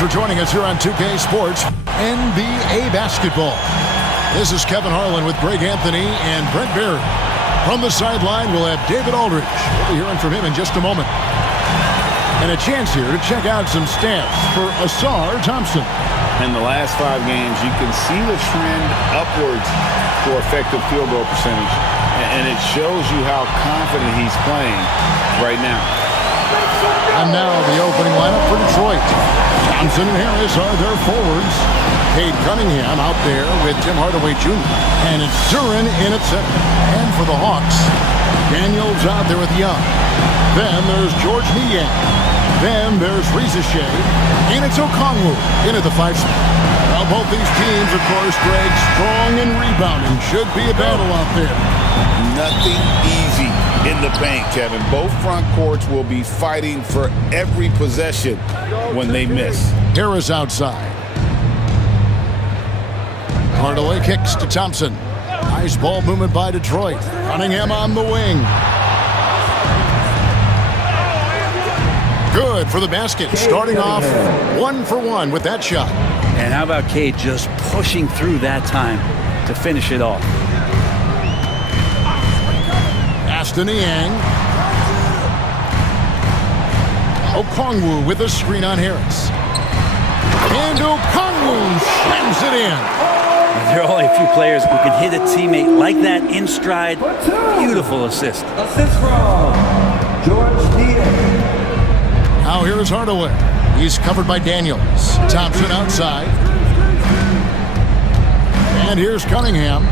for joining us here on 2K Sports NBA Basketball. This is Kevin Harlan with Greg Anthony and Brent Barry. From the sideline, we'll have David Aldridge. We'll be hearing from him in just a moment. And a chance here to check out some stats for Ausar Thompson. In the last 5 games, you can see the trend upwards for effective field goal percentage. And it shows you how confident he's playing right now. And now the opening lineup for Detroit. Thompson and Harris are their forwards. Cade Cunningham out there with Tim Hardaway Jr. And it's Duren in at center. And for the Hawks, Daniels out there with Young. Then there's George Niang. Then there's Reza Shea. And it's Okongwu in at the 5 spot. Well, both these teams, of course, Greg, strong and rebounding. Should be a battle out there. Nothing easy in the paint, Kevin. Both front courts will be fighting for every possession when they miss. Harris outside. Hardaway kicks to Thompson. Nice ball movement by Detroit. Cunningham on the wing. Good for the basket. Starting off 1 for 1 with that shot. And how about Cade just pushing through that time to finish it off? Aston Niang. Okongwu with a screen on Harris. And Okongwu slams it in. There are only a few players who can hit a teammate like that in stride. Beautiful assist. Assist from George Niang. Now here is Hardaway. He's covered by Daniels. Thompson outside. And here's Cunningham.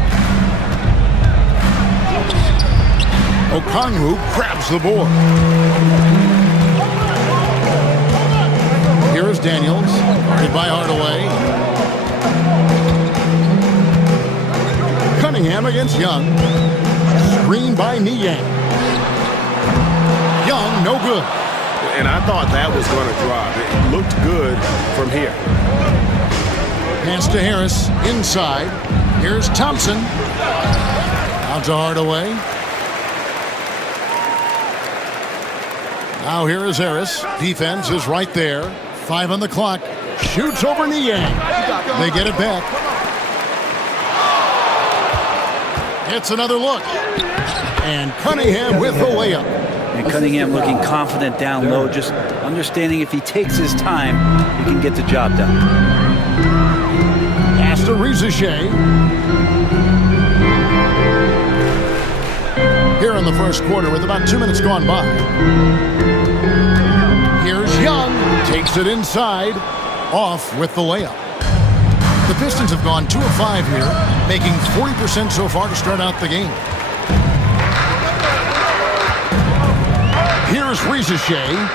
Okongwu grabs the board. Here is Daniels. Guarded by Hardaway. Cunningham against Young. Screen by Niang. Young, no good. And I thought that was going to drop. It looked good from here. Pass to Harris, inside. Here's Thompson. Out to Hardaway. Now here is Harris. Defense is right there. 5 on the clock. Shoots over Niang. They get it back. It's another look. And Cunningham with the layup. And Cunningham looking confident down low, just understanding if he takes his time, he can get the job done. Pass to Reza Shea. Here in the first quarter with about 2 minutes gone by. Here's Young. Takes it inside. Off with the layup. The Pistons have gone 2 of 5 here, making 40% so far to start out the game. Here's Reza Shea.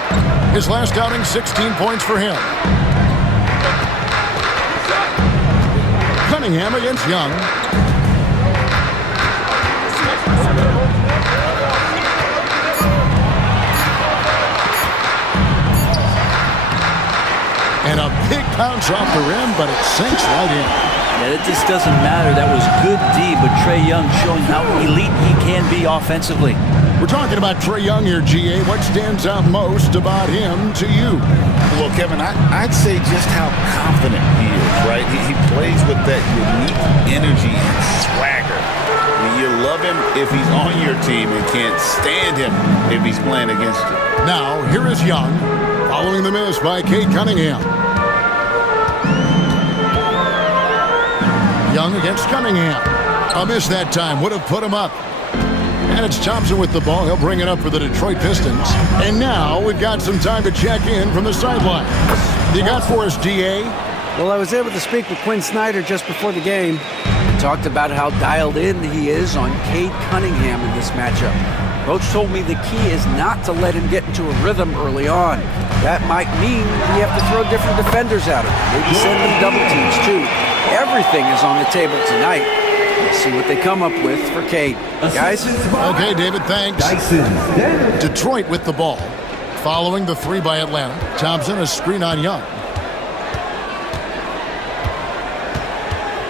His last outing, 16 points for him. Cunningham against Young. And a big bounce off the rim, but it sinks right in. Yeah, it just doesn't matter. That was good D, but Trae Young showing how elite he can be offensively. We're talking about Trae Young here, GA. What stands out most about him to you? Well, Kevin, I'd say just how confident he is, right? He plays with that unique energy and swagger. You love him if he's on your team and can't stand him if he's playing against you. Now, here is Young, following the miss by Cade Cunningham. Young against Cunningham. A miss that time, would have put him up. And it's Thompson with the ball. He'll bring it up for the Detroit Pistons. And now we've got some time to check in from the sideline. You got for us, DA? Well, I was able to speak with Quinn Snyder just before the game. He talked about how dialed in he is on Cade Cunningham in this matchup. Coach told me the key is not to let him get into a rhythm early on. That might mean we have to throw different defenders at him. Maybe send them double teams, too. Everything is on the table tonight. Let's see what they come up with for Cade. Guys? Okay, David, thanks. Detroit with the ball. Following the 3 by Atlanta. Thompson, a screen on Young.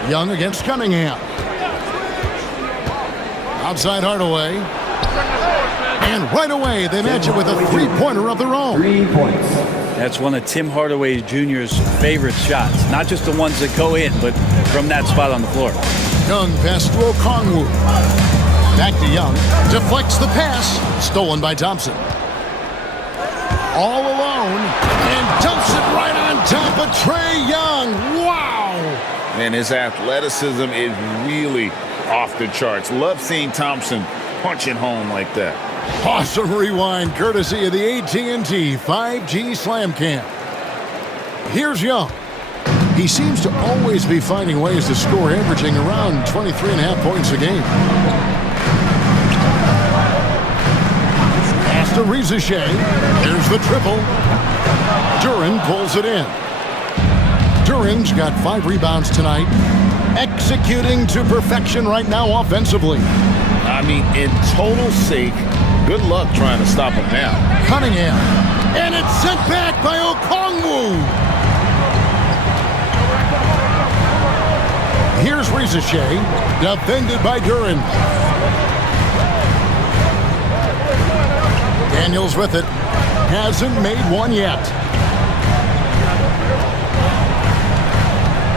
Young against Cunningham. Outside Hardaway. And right away, they match it with a three-pointer of their own. 3 points. That's one of Tim Hardaway Jr.'s favorite shots. Not just the ones that go in, but from that spot on the floor. Young pass to Okongwu. Back to Young. Deflects the pass. Stolen by Thompson. All alone. And dumps it right on top of Trae Young. Wow! And his athleticism is really off the charts. Love seeing Thompson punching home like that. Awesome rewind courtesy of the AT&T 5G Slam Cam. Here's Young. He seems to always be finding ways to score, averaging around 23.5 points a game. Pass to Reza Shea. There's the triple. Duren pulls it in. Duren's got 5 rebounds tonight. Executing to perfection right now offensively. I mean, in total sake, good luck trying to stop him now. Cunningham. And it's sent back by Okongwu. Here's Reza Shea. Defended by Duren. Daniels with it. Hasn't made one yet.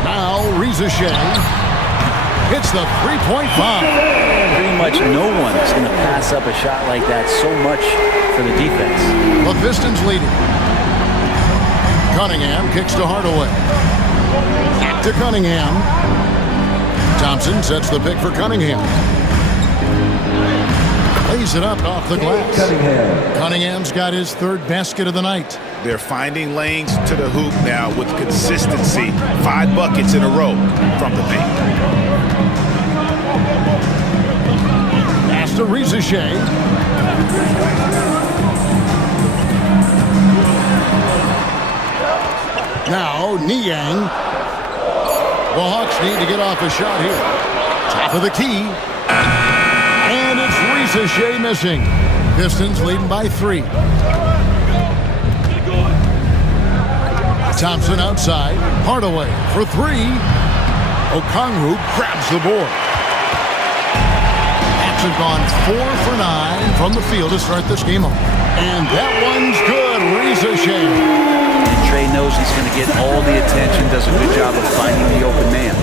Now Reza Shea hits the three-point bomb. Pretty much no one's going to pass up a shot like that so much for the defense. The Pistons leading. Cunningham kicks to Hardaway. Back to Cunningham. Thompson sets the pick for Cunningham. Lays it up off the glass. Cunningham's got his 3rd basket of the night. They're finding lanes to the hoop now with consistency. 5 buckets in a row from the paint. Pass to Reza Shea. Now Niang. The Hawks need to get off a shot here. Top of the key. And it's Reza Shea missing. Pistons leading by 3. Thompson outside. Hardaway for 3. Okongwu grabs the board. Hawks have gone 4 for 9 from the field to start this game off. And that one's good. Reza Shea. And Trae knows he's going to get all the attention, does a good job of finding the open man.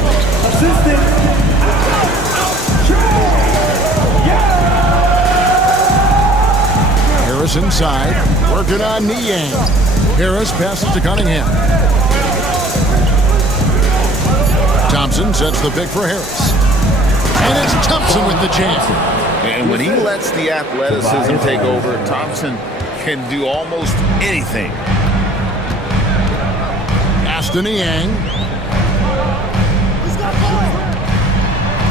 Harris inside, working on Niang. Harris passes to Cunningham. Thompson sets the pick for Harris. And it's Thompson with the jam. And when he lets the athleticism take over, Thompson can do almost anything. Pass to Niang.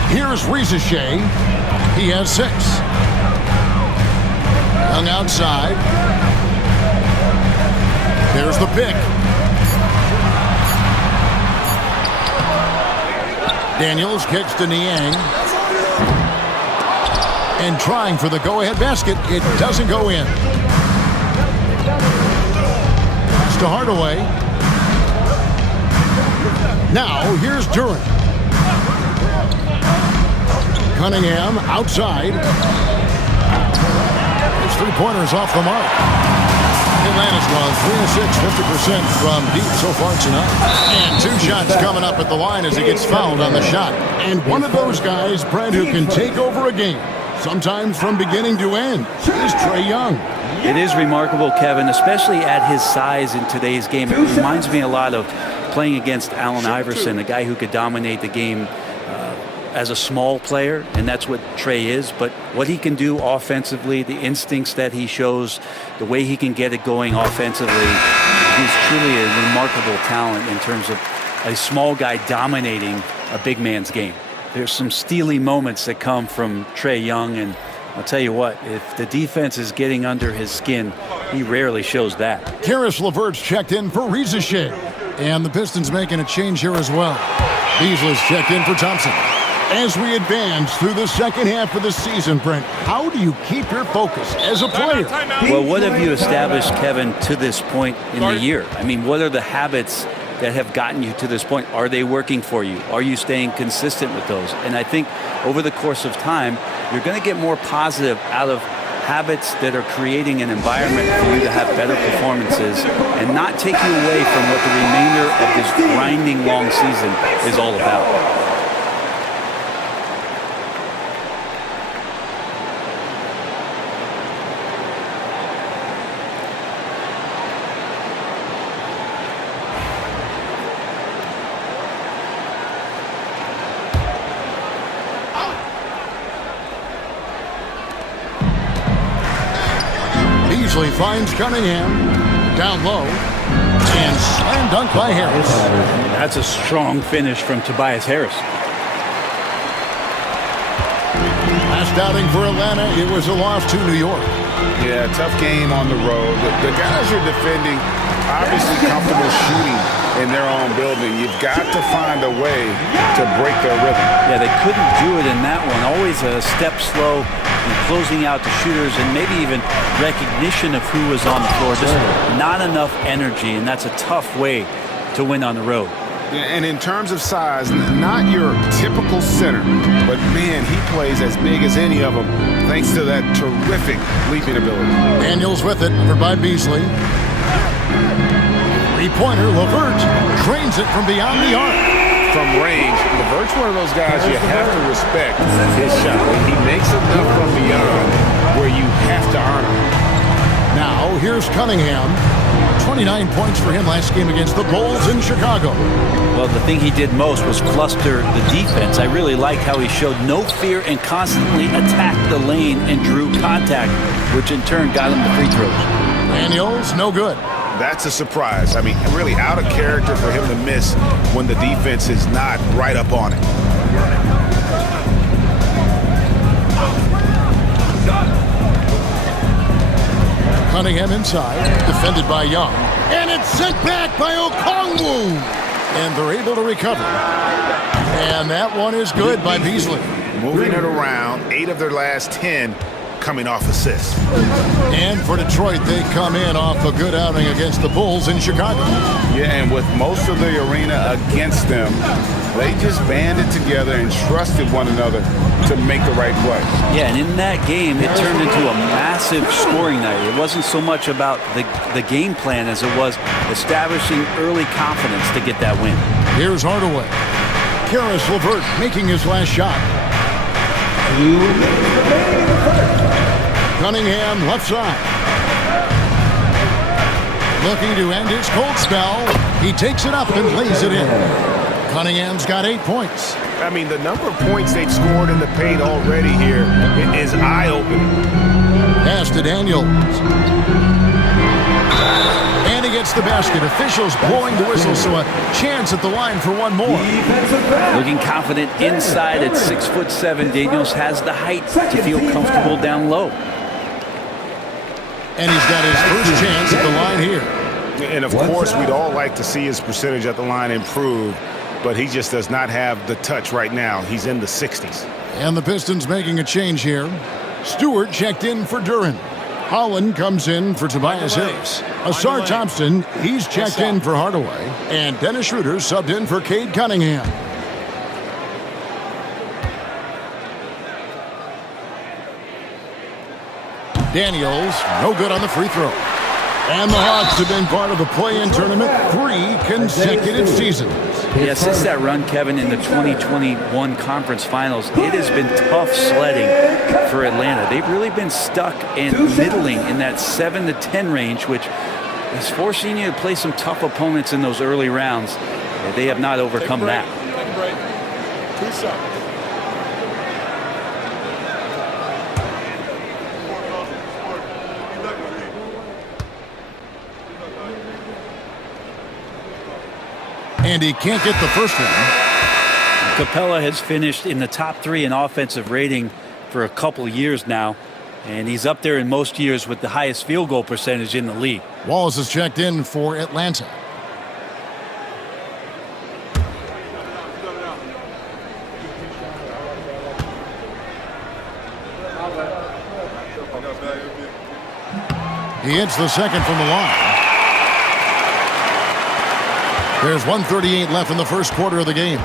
Here's Reza Shea. He has 6. Young outside. There's the pick. Daniels kicks to Niang. And trying for the go-ahead basket. It doesn't go in. Pass to Hardaway. Now here's Duren. Cunningham outside. His three-pointers off the mark. Atlanta's gone 3 of 6, 50% from deep so far tonight. And 2 shots coming up at the line as he gets fouled on the shot. And one of those guys, Brad, who can take over a game, sometimes from beginning to end, is Trae Young. It is remarkable, Kevin, especially at his size in today's game. It reminds me a lot of playing against Allen Iverson, a guy who could dominate the game as a small player, and that's what Trae is. But what he can do offensively, the instincts that he shows, the way he can get it going offensively, he's truly a remarkable talent in terms of a small guy dominating a big man's game. There's some steely moments that come from Trae Young, and I'll tell you what, if the defense is getting under his skin, he rarely shows that. Karis LeVert's checked in for Reza Shea. And the Pistons making a change here as well. Beasley's checked in for Thompson. As we advance through the second half of the season, Brent, how do you keep your focus as a player? Well, what have you established, Kevin, to this point in the year? I mean, what are the habits that have gotten you to this point? Are they working for you? Are you staying consistent with those? And I think over the course of time, you're going to get more positive out of habits that are creating an environment for you to have better performances and not take you away from what the remainder of this grinding long season is all about. Beasley finds Cunningham down low and slam dunk by Harris. That's a strong finish from Tobias Harris. Last outing for Atlanta, it was a loss to New York. Yeah, tough game on the road. The guys are defending, obviously comfortable shooting in their own building. You've got to find a way to break their rhythm. Yeah, they couldn't do it in that one. Always a step slow in closing out the shooters and maybe even recognition of who was on the floor. Just not enough energy, and that's a tough way to win on the road. And in terms of size, not your typical center, but man, he plays as big as any of them thanks to that terrific leaping ability. Daniels with it, over by Beasley. Three-pointer, LeVert drains it from beyond the arc. From range, LeVert's one of those guys you have to respect his shot. He makes enough from beyond where you have to earn him. Now, here's Cunningham. 29 points for him last game against the Bulls in Chicago. Well, the thing he did most was fluster the defense. I really liked how he showed no fear and constantly attacked the lane and drew contact, which in turn got him the free throws. Daniels, no good. That's a surprise. I mean, really out of character for him to miss when the defense is not right up on it. Cunningham inside, defended by Young. And it's sent back by Okongwu. And they're able to recover. And that one is good by Beasley. Moving it around, 8 of their last 10 coming off assists. And for Detroit, they come in off a good outing against the Bulls in Chicago. Yeah, and with most of the arena against them, they just banded together and trusted one another to make the right play. Yeah, and in that game, it turned into a massive scoring night. It wasn't so much about the game plan as it was establishing early confidence to get that win. Here's Hardaway. Karis LeVert making his last shot. Cunningham left side. Looking to end his cold spell. He takes it up and lays it in. Cunningham's got 8 points. I mean, the number of points they've scored in the paint already here is eye-opening. Pass to Daniels. And he gets the basket. Officials blowing the whistle, so a chance at the line for one more. Looking confident inside at 6'7", Daniels has the height to feel comfortable down low. And he's got his first chance at the line here. And, of course, we'd all like to see his percentage at the line improve, but he just does not have the touch right now. He's in the 60s. And the Pistons making a change here. Stewart checked in for Duren. Holland comes in for Tobias Harris. Asar Thompson, he's checked in for Hardaway. And Dennis Schroeder subbed in for Cade Cunningham. Daniels, no good on the free throw. And the Hawks have been part of the play-in tournament 3 consecutive seasons. Yeah, since that run, Kevin, in the 2021 conference finals, it has been tough sledding for Atlanta. They've really been stuck and middling in that 7 to 10 range, which is forcing you to play some tough opponents in those early rounds. They have not overcome that. And he can't get the first one. Capella has finished in the top 3 in offensive rating for a couple years now, and he's up there in most years with the highest field goal percentage in the league. Wallace is checked in for Atlanta. He hits the second from the line. There's 1:38 left in the first quarter of the game.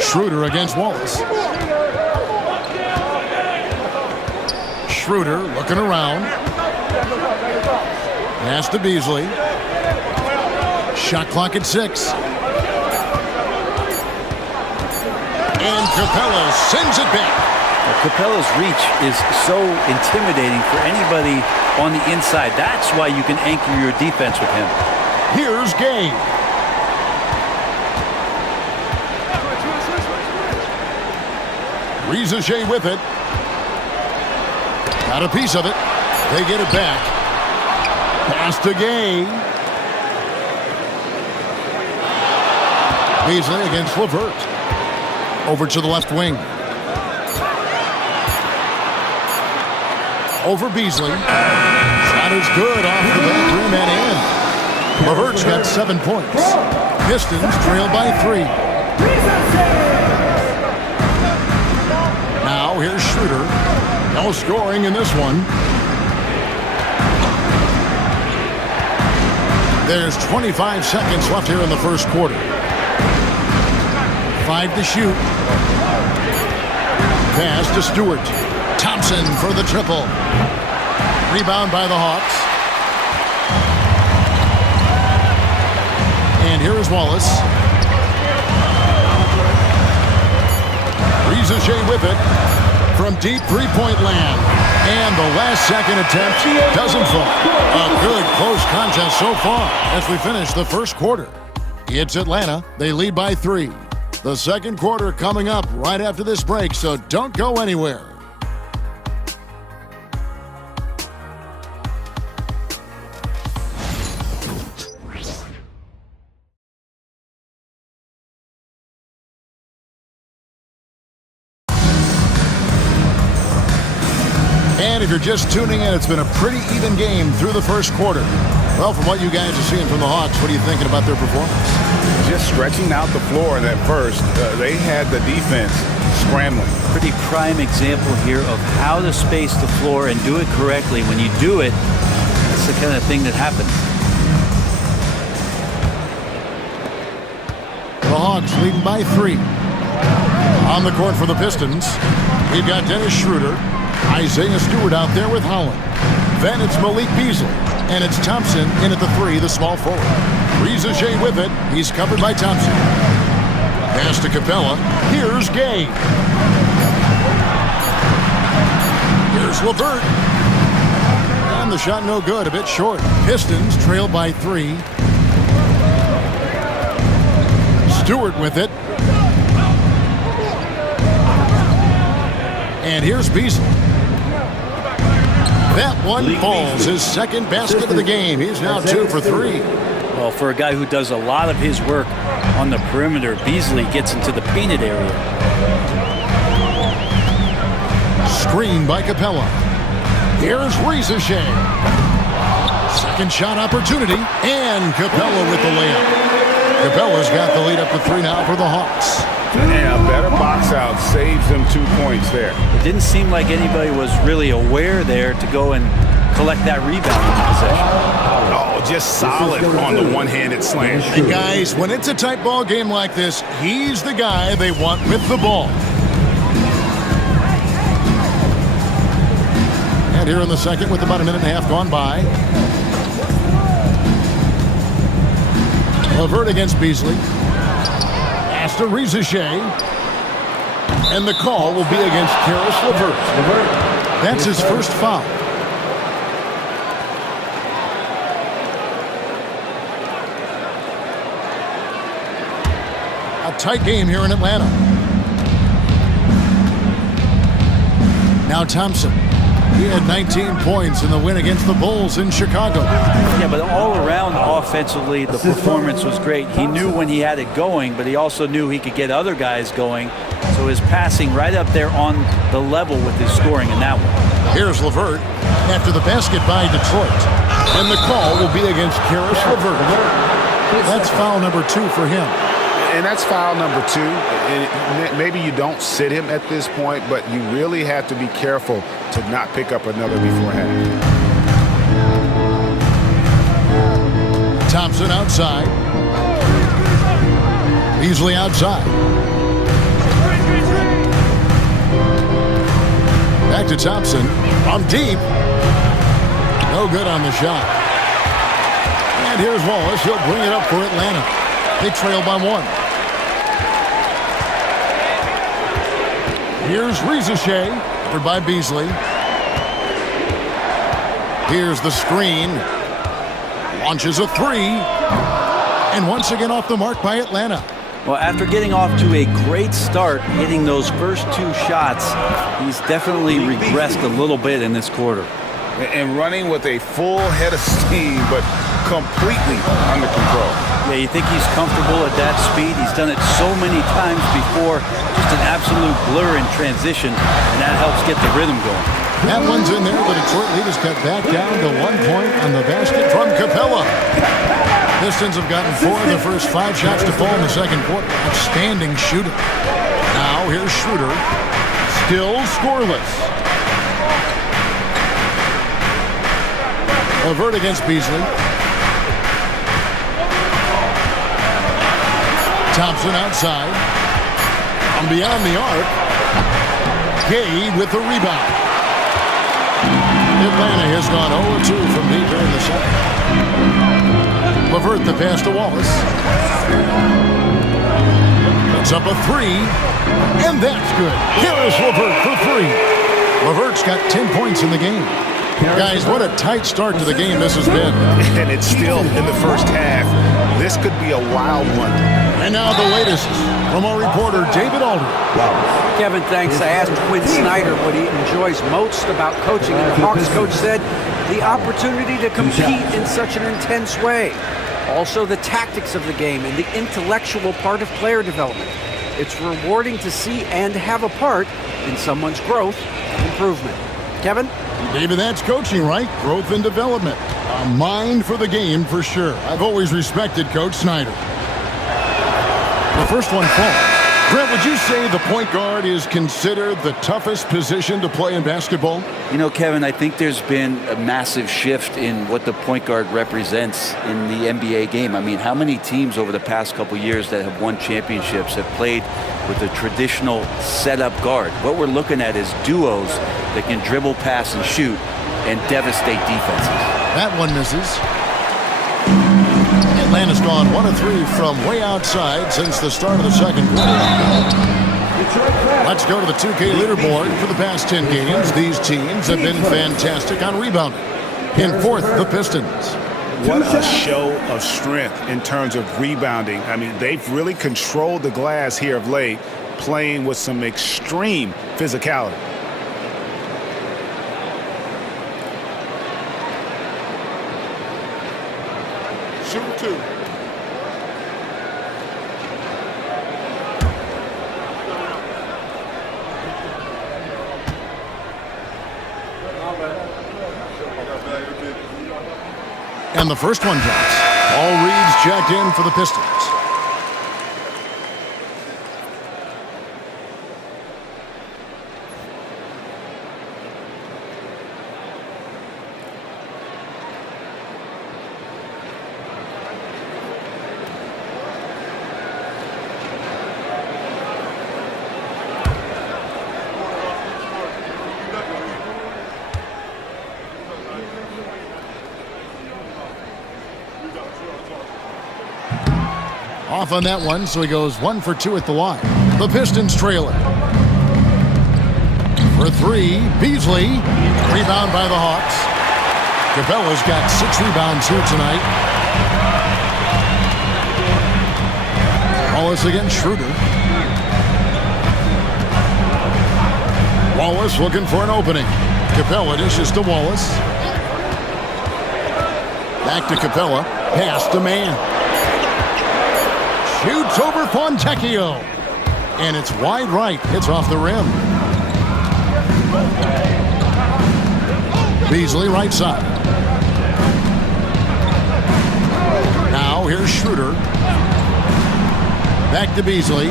Schroeder against Wallace. Schroeder looking around. Pass to Beasley. Shot clock at 6. And Capella sends it back. Capella's reach is so intimidating for anybody on the inside. That's why you can anchor your defense with him. Here's Gay. Rizachet with it. Got a piece of it. They get it back. Pass to Gay. Beasley against LeVert. Over to the left wing. Over Beasley. Shot is good off the back rim and in. LeVert's got 7 points. Pistons trail by 3. Now here's Schroeder. No scoring in this one. There's 25 seconds left here in the first quarter. 5 to shoot. Pass to Stewart. Thompson for the triple. Rebound by the Hawks. And here is Wallace. Rizachet with it from deep three-point land. And the last second attempt doesn't fall. A good close contest so far as we finish the first quarter. It's Atlanta. They lead by 3. The second quarter coming up right after this break, so don't go anywhere. And if you're just tuning in, it's been a pretty even game through the first quarter. Well, from what you guys are seeing from the Hawks, what are you thinking about their performance? Just stretching out the floor in that first. They had the defense scrambling. Pretty prime example here of how to space the floor and do it correctly. When you do it, that's the kind of thing that happens. The Hawks leading by 3. On the court for the Pistons, we've got Dennis Schroeder. Isaiah Stewart out there with Holland. Then it's Malik Beasley. And it's Thompson in at the 3, the small forward. Rizachet with it. He's covered by Thompson. Pass to Capella. Here's Gay. Here's LeVert. And the shot no good, a bit short. Pistons trail by 3. Stewart with it. And here's Beasley. That one falls, his second basket of the game. He's now 2 for 3. Well, for a guy who does a lot of his work on the perimeter, Beasley gets into the painted area. Screen by Capella. Here's Rizachet. Second shot opportunity, and Capella with the layup. Capella's got the lead up to 3 now for the Hawks. And a better box out saves them 2 points there. It didn't seem like anybody was really aware there to go and collect that rebound in the possession. Oh, just solid on the one-handed slam. And guys, when it's a tight ball game like this, he's the guy they want with the ball. And here in the second with about a minute and a half gone by. LeVert against Beasley. Pass to Rizachet. And the call will be against Karis LeVert. That's his first foul. A tight game here in Atlanta. Now Thompson. He had 19 points in the win against the Bulls in Chicago. Yeah, but all around offensively, the performance was great. He knew when he had it going, but he also knew he could get other guys going. So his passing right up there on the level with his scoring in that one. Here's LeVert after the basket by Detroit. And the call will be against Karis LeVert. That's foul number 2 for him. And that's foul number 2. And maybe you don't sit him at this point, but you really have to be careful to not pick up another beforehand. Thompson outside. Beasley outside. Back to Thompson. From deep. No good on the shot. And here's Wallace. He'll bring it up for Atlanta. They trail by 1. Here's Ricochet. Covered by Beasley. Here's the screen. Launches a 3. And once again off the mark by Atlanta. Well, after getting off to a great start, hitting those first 2 shots, he's definitely regressed a little bit in this quarter. And running with a full head of steam, but completely under control. Yeah, you think he's comfortable at that speed. He's done it so many times before. Just an absolute blur in transition, and that helps get the rhythm going. That one's in there. The Detroit lead is cut back down to 1 point on the basket from Capella. Pistons have gotten 4 of the first 5 shots to fall in the second quarter. Outstanding shooting. Now here's Schroeder. Still scoreless. Levert against Beasley. Thompson outside. From beyond the arc. Gay with the rebound. Atlanta has gone 0-2 from deep here in the second. Levert the pass to Wallace. Puts up a 3. And that's good. Here is Levert for 3. Levert's got 10 points in the game. Guys, what a tight start to the game this has been. And it's still in the first half. This could be a wild one. And now the latest from our reporter, David Aldridge. Kevin, thanks. I asked Quinn Snyder what he enjoys most about coaching, and the Hawks coach said the opportunity to compete in such an intense way. Also, the tactics of the game and the intellectual part of player development. It's rewarding to see and have a part in someone's growth and improvement. Kevin? David, that's coaching, right? Growth and development. A mind for the game for sure. I've always respected Coach Snyder. The first one falls. Brent, would you say the point guard is considered the toughest position to play in basketball? You know, Kevin, I think there's been a massive shift in what the point guard represents in the NBA game. I mean, how many teams over the past couple years that have won championships have played with a traditional setup guard? What we're looking at is duos that can dribble, pass, and shoot and devastate defenses. That one misses. Atlanta's gone 1 of 3 from way outside since the start of the second quarter. Let's go to the 2K leaderboard for the past 10 games. These teams have been fantastic on rebounding. In 4th, the Pistons. What a show of strength in terms of rebounding. I mean, they've really controlled the glass here of late, playing with some extreme physicality. Shoot 2. And the first one drops. All reads checked in for the Pistons. Off on that one, so he goes 1 for 2 at the line. The Pistons trail it. For 3, Beasley. Rebound by the Hawks. Capella's got 6 rebounds here tonight. Wallace against Schroeder. Wallace looking for an opening. Capella dishes to Wallace. Back to Capella. Pass to man. Shoots over Fontecchio. And it's wide right. Hits off the rim. Beasley right side. Now here's Schroeder. Back to Beasley.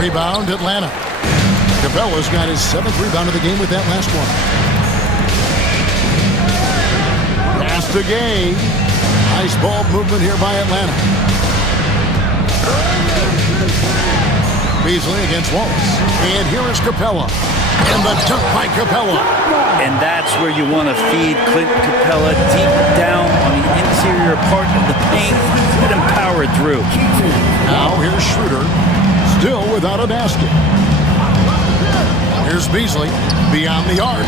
Rebound Atlanta. Capella's got his 7th rebound of the game with that last one. Pass to Gay. Nice ball movement here by Atlanta. Beasley against Wallace. And here is Capella. And the dunk by Capella. And that's where you want to feed Clint Capella, deep down on the interior part of the paint. Let him power it through. Now here's Schroeder, still without a basket. Here's Beasley, beyond the arc.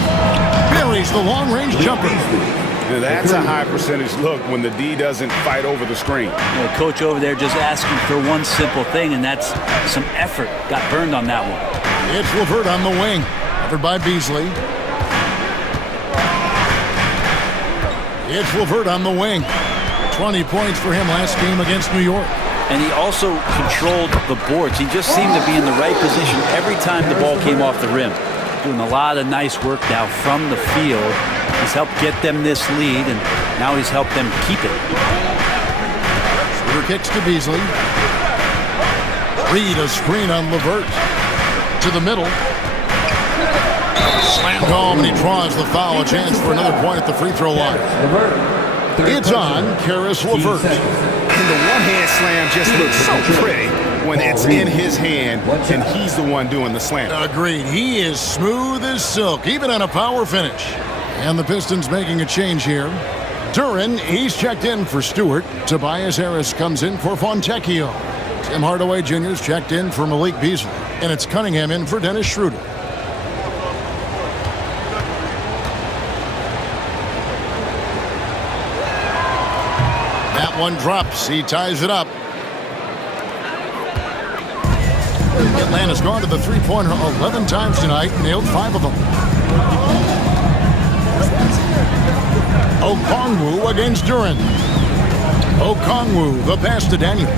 Buries the long-range jumper. Now that's a high percentage look when the D doesn't fight over the screen. You know, coach over there just asking for one simple thing, and that's some effort. Got burned on that one. It's LeVert on the wing. Covered by Beasley. It's LeVert on the wing. 20 points for him last game against New York. And he also controlled the boards. He just seemed to be in the right position every time the ball came off the rim. Doing a lot of nice work now from the field. He's helped get them this lead, and now he's helped them keep it. Schroeder kicks to Beasley. Reed a screen on LeVert. To the middle. Slammed home, and he draws the foul. A chance for another point at the free throw line. It's on Karis LeVert. And the one-hand slam just looks so pretty when it's in his hand and he's the one doing the slam. Agreed. He is smooth as silk, even on a power finish. And the Pistons making a change here. Duren, he's checked in for Stewart. Tobias Harris comes in for Fontecchio. Tim Hardaway Jr.'s checked in for Malik Beasley. And it's Cunningham in for Dennis Schroeder. That one drops. He ties it up. Atlanta's gone to the three-pointer 11 times tonight, nailed 5 of them. Okongwu against Duren. Okongwu, the pass to Daniels.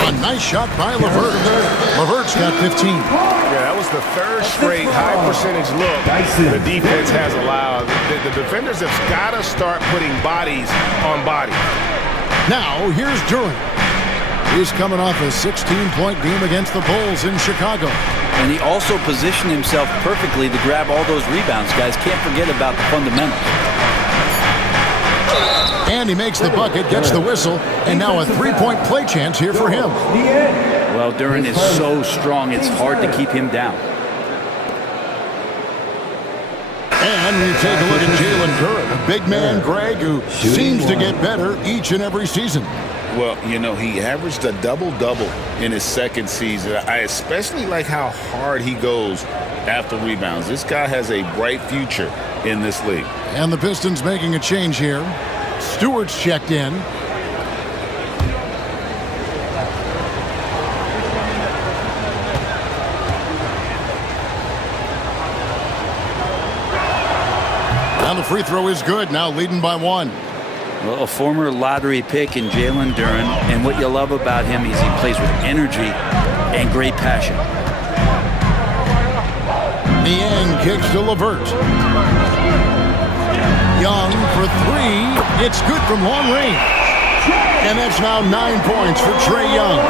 A nice shot by LeVert. LeVert's got 15. Yeah, that was the third straight high percentage look the defense has allowed. The defenders have got to start putting bodies on bodies. Now, here's Duren. He's coming off a 16-point game against the Bulls in Chicago. And he also positioned himself perfectly to grab all those rebounds, guys. Can't forget about the fundamentals. And he makes the bucket, gets the whistle, and now a three-point play chance here for him. Well, Duren is so strong, it's hard to keep him down. And we take a look at Jalen Duren, a big man, Greg, who seems to get better each and every season. Well, you know, he averaged a double-double in his second season. I especially like how hard he goes after rebounds. This guy has a bright future in this league. And the Pistons making a change here. Stewart's checked in. And the free throw is good, now leading by 1. Well, a former lottery pick in Jalen Duren, and what you love about him is he plays with energy and great passion. Niang kicks to LeVert. Young for 3. It's good from long range. And that's now 9 points for Trae Young.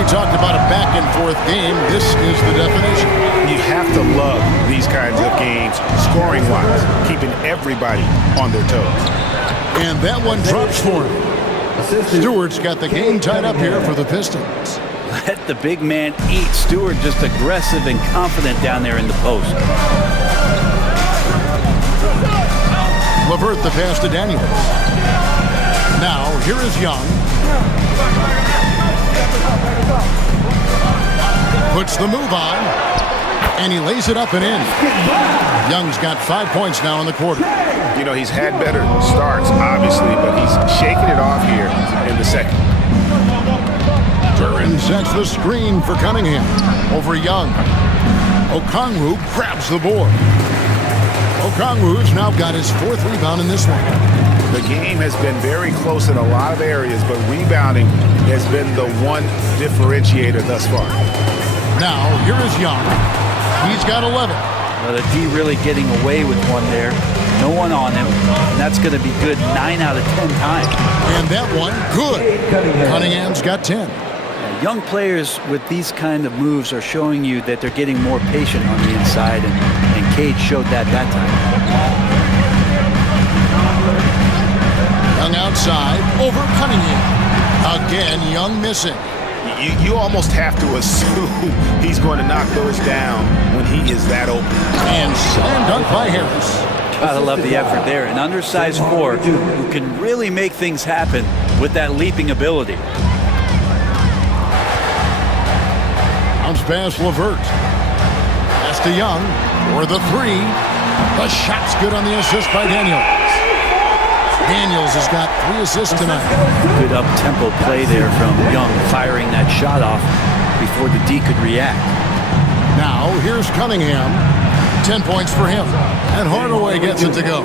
He talked about a back-and-forth game. This is the definition. You have to love these kinds of games, scoring-wise, keeping everybody on their toes. And that one drops for him. Stewart's got the game tied up here for the Pistons. Let the big man eat. Stewart just aggressive and confident down there in the post. LeVert the pass to Daniels. Now, here is Young. Puts the move on. And he lays it up and in. Young's got 5 points now in the quarter. You know, he's had better starts, obviously, but he's shaking it off here in the second. Duren sets the screen for Cunningham over Young. Okongwu grabs the board. Okongwu's now got his 4th rebound in this one. The game has been very close in a lot of areas, but rebounding has been the one differentiator thus far. Now, here is Young. He's got 11. Well, the D really getting away with one there. No one on him. And that's going to be good 9 out of 10 times. And that one, good. Cunningham's got 10. Young players with these kind of moves are showing you that they're getting more patient on the inside, and Cade showed that time. Young outside, over Cunningham. Again, Young missing. You almost have to assume he's going to knock those down when he is that open. And slam dunk by Harris. Gotta love the effort there. An undersized forward who can really make things happen with that leaping ability. Bounce pass LeVert. Pass to Young for the three. The shot's good on the assist by Daniels. Daniels has got 3 assists tonight. Good up-tempo play there from Young, firing that shot off before the D could react. Now here's Cunningham. 10 points for him. And Hardaway gets it to go.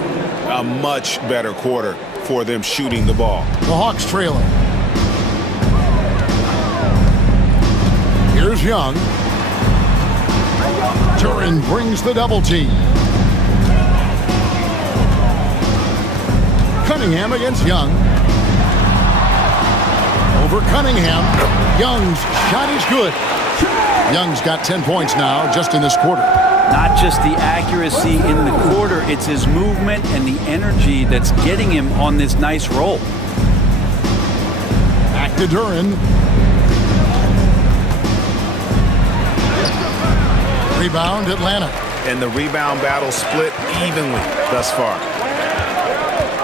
A much better quarter for them shooting the ball. The Hawks trailing. Here's Young. Turin brings the double team. Cunningham against Young. Over Cunningham. Young's shot is good. Young's got 10 points now just in this quarter. Not just the accuracy in the quarter, it's his movement and the energy that's getting him on this nice roll. Back to Duran. Rebound Atlanta. And the rebound battle split evenly thus far.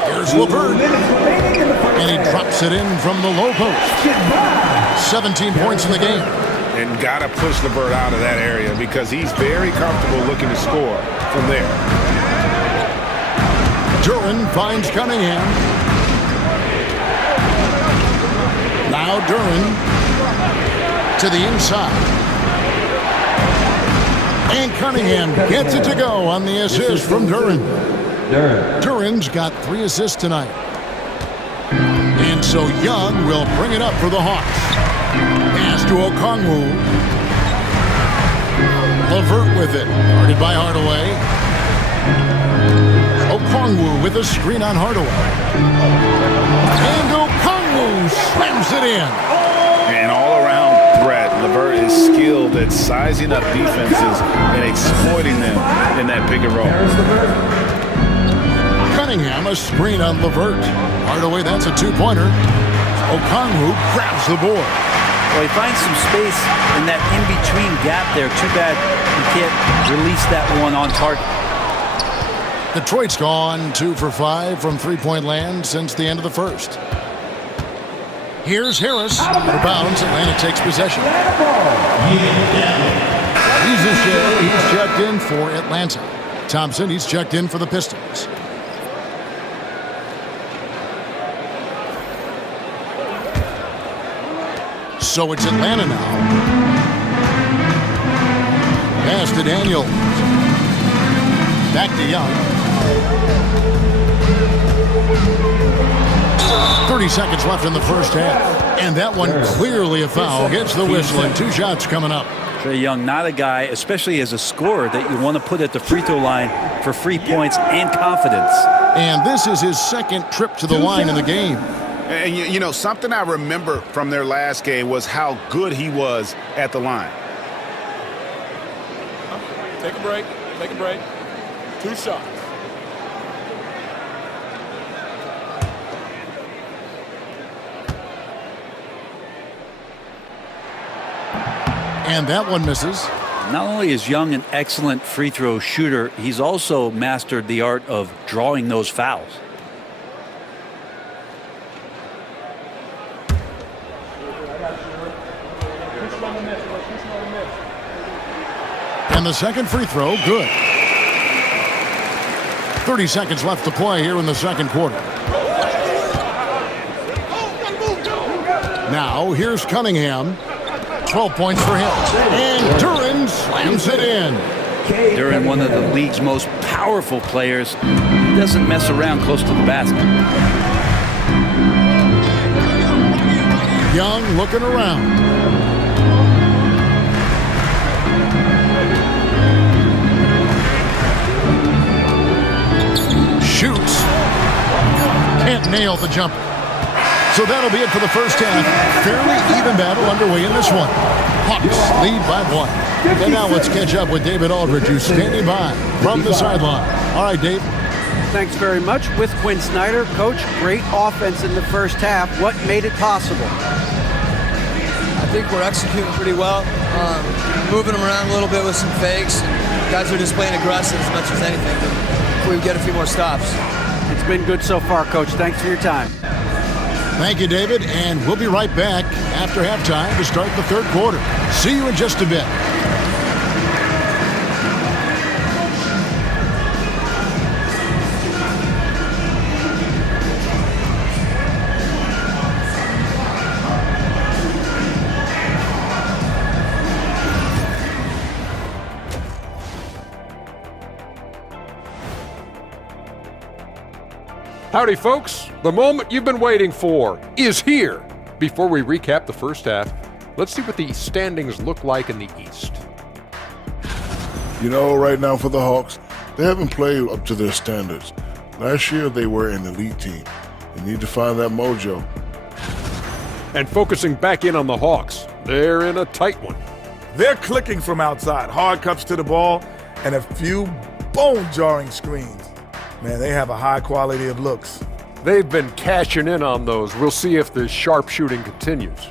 Here's LeVert. And he drops it in from the low post. 17 points in the game. And got to push LeVert out of that area because he's very comfortable looking to score from there. Duran finds Cunningham. Now Duran to the inside. And Cunningham gets it to go on the assist from Duran. Duran's got 3 assists tonight. And so Young will bring it up for the Hawks. Pass to Okongwu. LeVert with it. Guarded by Hardaway. Okongwu with a screen on Hardaway. And Okongwu slams it in. And all-around threat. LeVert is skilled at sizing up defenses and exploiting them in that pick and roll. Cunningham, a screen on LeVert. Hardaway, that's a 2-pointer. Okongwu grabs the board. Well, he finds some space in that in-between gap there. Too bad he can't release that one on target. Detroit's gone 2 for 5 from three-point land since the end of the first. Here's Harris. Out of bounds. Atlanta takes possession. He's checked in for Atlanta. Thompson, he's checked in for the Pistons. So it's Atlanta now. Pass to Daniels. Back to Young. 30 seconds left in the first half. And that one clearly a foul. Gets the whistle and 2 shots coming up. Trae Young, not a guy, especially as a scorer, that you want to put at the free throw line for free points and confidence. And this is his second trip to the line in the game. And you know, something I remember from their last game was how good he was at the line. Take a break. Take a break. 2 shots. And that one misses. Not only is Young an excellent free throw shooter, he's also mastered the art of drawing those fouls. And the second free throw, good. 30 seconds left to play here in the second quarter. Now, here's Cunningham. 12 points for him. And Duran slams it in. Duran, one of the league's most powerful players, he doesn't mess around close to the basket. Young looking around. Shoots. Can't nail the jumper. So that'll be it for the first half. Fairly even battle underway in this one. Hawks lead by 1. And now let's catch up with David Aldridge, who's standing by from the sideline. All right, Dave. Thanks very much. With Quinn Snyder, Coach, great offense in the first half. What made it possible? I think we're executing pretty well. Moving them around a little bit with some fakes. And guys are just playing aggressive as much as anything. If we get a few more stops. It's been good so far, Coach. Thanks for your time. Thank you, David, and we'll be right back after halftime to start the third quarter. See you in just a bit. Howdy, folks. The moment you've been waiting for is here. Before we recap the first half, let's see what the standings look like in the East. You know, right now for the Hawks, they haven't played up to their standards. Last year, they were an elite team. They need to find that mojo. And focusing back in on the Hawks, they're in a tight one. They're clicking from outside, hard cuts to the ball, and a few bone-jarring screens. Man, they have a high quality of looks. They've been cashing in on those. We'll see if the sharpshooting continues.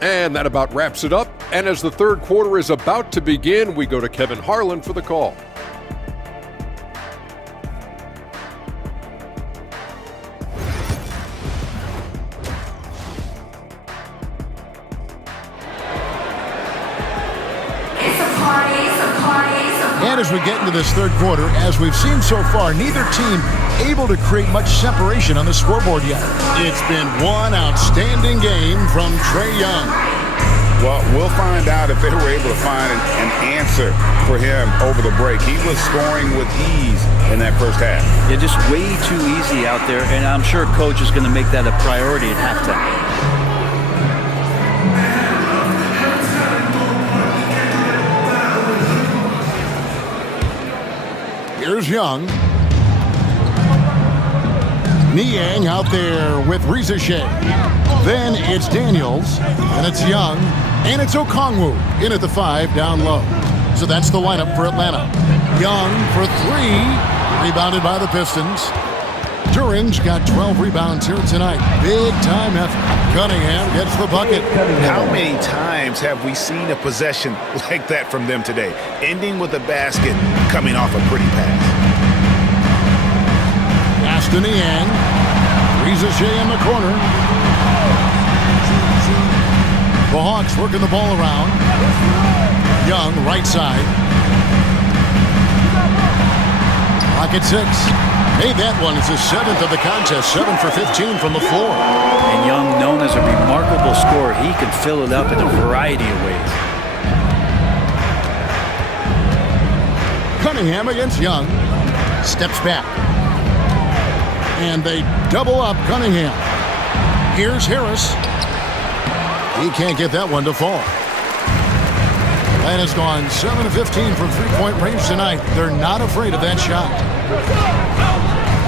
And that about wraps it up. And as the third quarter is about to begin, we go to Kevin Harlan for the call. And as we get into this third quarter, as we've seen so far, neither team able to create much separation on the scoreboard yet. It's been one outstanding game from Trae Young. Well, we'll find out if they were able to find an answer for him over the break. He was scoring with ease in that first half. Yeah, just way too easy out there, and I'm sure Coach is going to make that a priority at halftime. Here's Young. Niang out there with Reza Shea. Then it's Daniels, and it's Young, and it's Okongwu in at the 5 down low. So that's the lineup for Atlanta. Young for 3, rebounded by the Pistons. Duran's got 12 rebounds here tonight. Big time effort. Cunningham gets the bucket. How many times have we seen a possession like that from them today? Ending with a basket, coming off a pretty pass. Pass to Niang. Reza Shea in the corner. The Hawks working the ball around. Young, right side. Pocket 6. Hey, that one is his 7th of the contest. 7 for 15 from the floor. And Young, known as a remarkable scorer, he can fill it up in a variety of ways. Cunningham against Young. Steps back. And they double up Cunningham. Here's Harris. He can't get that one to fall. Atlanta's gone 7 of 15 from three-point range tonight. They're not afraid of that shot.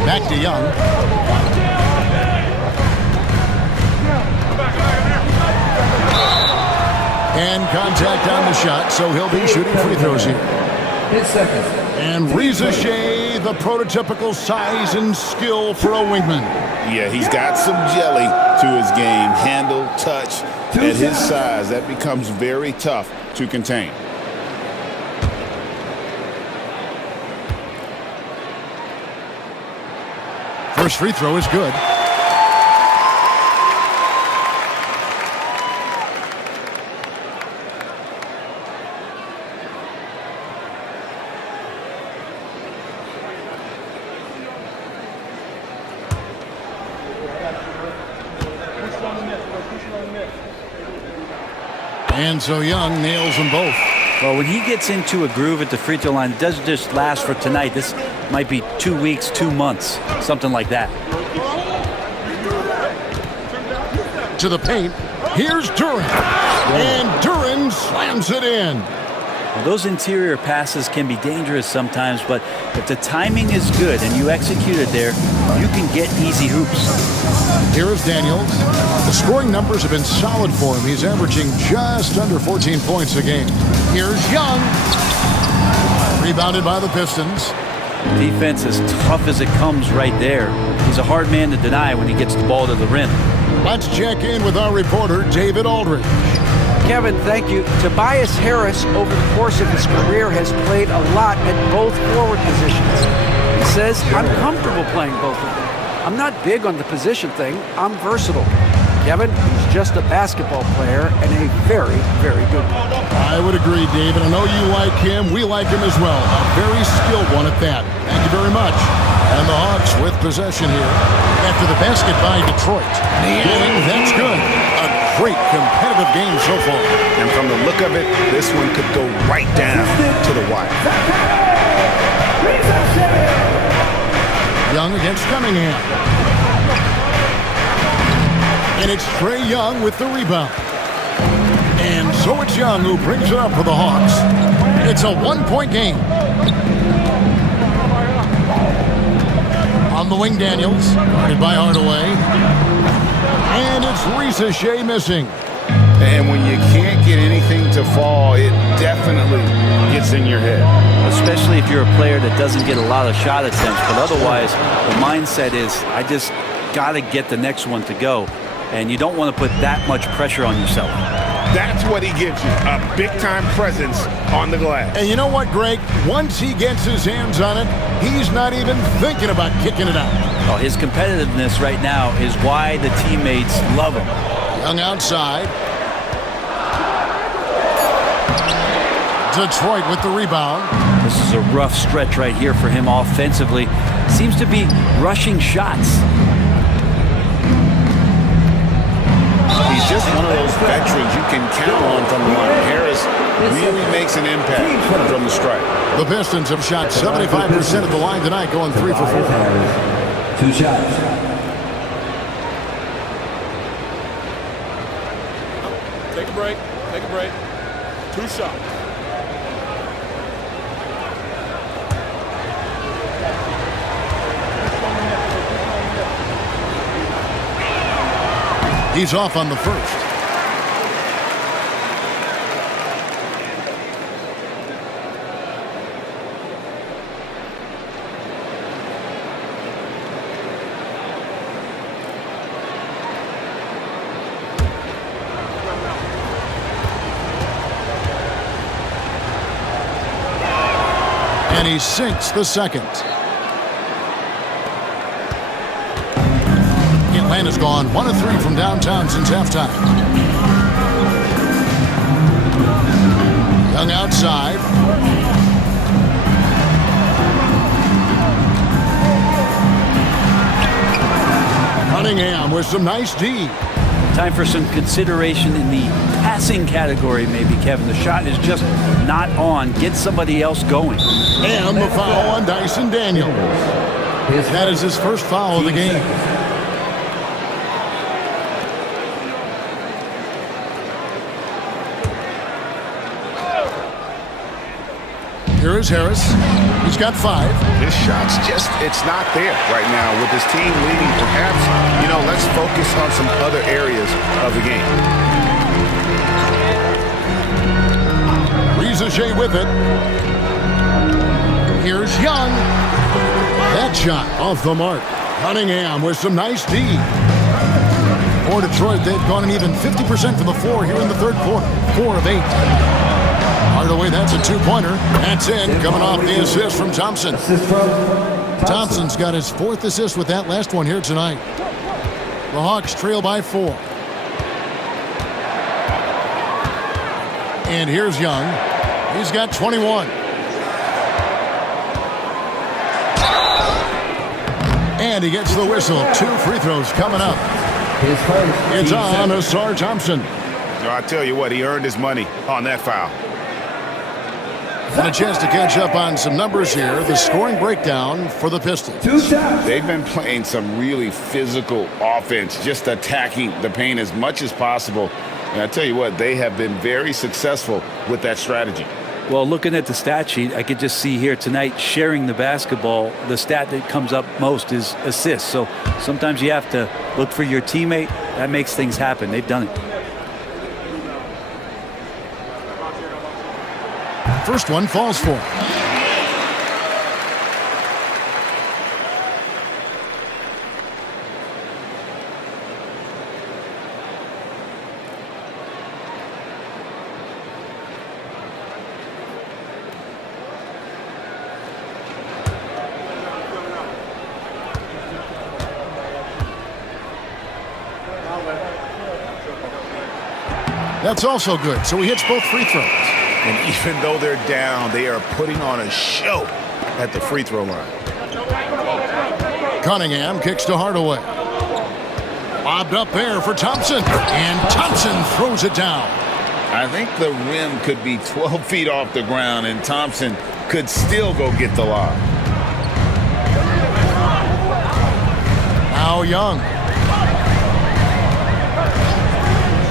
Back to Young. And contact on the shot, so he'll be shooting free throws here. And Reza Shea, the prototypical size and skill for a wingman. Yeah, he's got some jelly to his game. Handle, touch. At his size, that becomes very tough to contain. First free throw is good. And so Young nails them both. Well, when he gets into a groove at the free throw line, it doesn't just last for tonight. This might be 2 weeks, 2 months, something like that. To the paint. Here's Duran. And Duran slams it in. Well, those interior passes can be dangerous sometimes, but if the timing is good and you execute it there, you can get easy hoops. Here is Daniels. The scoring numbers have been solid for him. He's averaging just under 14 points a game. Here's Young. Rebounded by the Pistons. Defense as tough as it comes right there. He's a hard man to deny when he gets the ball to the rim. Let's check in with our reporter, David Aldridge. Kevin, thank you. Tobias Harris, over the course of his career, has played a lot at both forward positions. He says, I'm comfortable playing both of them. I'm not big on the position thing. I'm versatile. Kevin, he's just a basketball player and a very, very good one. I would agree, David. I know you like him. We like him as well. A very skilled one at that. Thank you very much. And the Hawks with possession here after the basket by Detroit. And that's good. A great competitive game so far. And from the look of it, this one could go right down to the wire. Young against Cunningham. And it's Trae Young with the rebound. And so it's Young who brings it up for the Hawks. It's a one-point game. On the wing, Daniels. Guarded by Hardaway. And it's Risa Shea missing. And when you can't get anything to fall, it definitely gets in your head. Especially if you're a player that doesn't get a lot of shot attempts. But otherwise, the mindset is, I just got to get the next one to go. And you don't want to put that much pressure on yourself. That's what he gives you, a big-time presence on the glass. And you know what, Greg? Once he gets his hands on it, he's not even thinking about kicking it out. Oh, his competitiveness right now is why the teammates love him. Young outside. Detroit with the rebound. This is a rough stretch right here for him offensively. Seems to be rushing shots. He's just one of those veterans you can count on from the line. Harris really makes an impact from the strike. The Pistons have shot 75% of the line tonight, going 3 for 4. 2 shots. Take a break. Take a break. 2 shots. He's off on the first. And he sinks the second. Atlanta's gone 1 of 3 from downtown since halftime. Young outside. Cunningham with some nice D. Time for some consideration in the passing category, maybe, Kevin. The shot is just not on. Get somebody else going. And the foul on Dyson Daniels. That is his first foul of the game. Here is Harris. He's got 5. This shot's just, it's not there right now. With this team leading, perhaps, let's focus on some other areas of the game. Risa Shea with it. Here's Young. That shot off the mark. Cunningham with some nice D. For Detroit, they've gone an even 50% from the floor here in the third quarter. 4 of 8. Hardaway, that's a 2-pointer. That's in, coming off the assist from Thompson. Thompson's got his 4th assist with that last one here tonight. The Hawks trail by 4. And here's Young. He's got 21. And he gets the whistle. 2 free throws coming up. It's on Asar Thompson. I tell you what, he earned his money on that foul. And a chance to catch up on some numbers here. The scoring breakdown for the Pistons. They've been playing some really physical offense, just attacking the paint as much as possible. And I tell you what, they have been very successful with that strategy. Well, looking at the stat sheet, I could just see here tonight sharing the basketball. The stat that comes up most is assists. So sometimes you have to look for your teammate. That makes things happen. They've done it. First one falls for. That's also good, so he hits both free throws. And even though they're down, they are putting on a show at the free throw line. Cunningham kicks to Hardaway. Lobbed up there for Thompson, and Thompson throws it down. I think the rim could be 12 feet off the ground, and Thompson could still go get the lob. Now Young.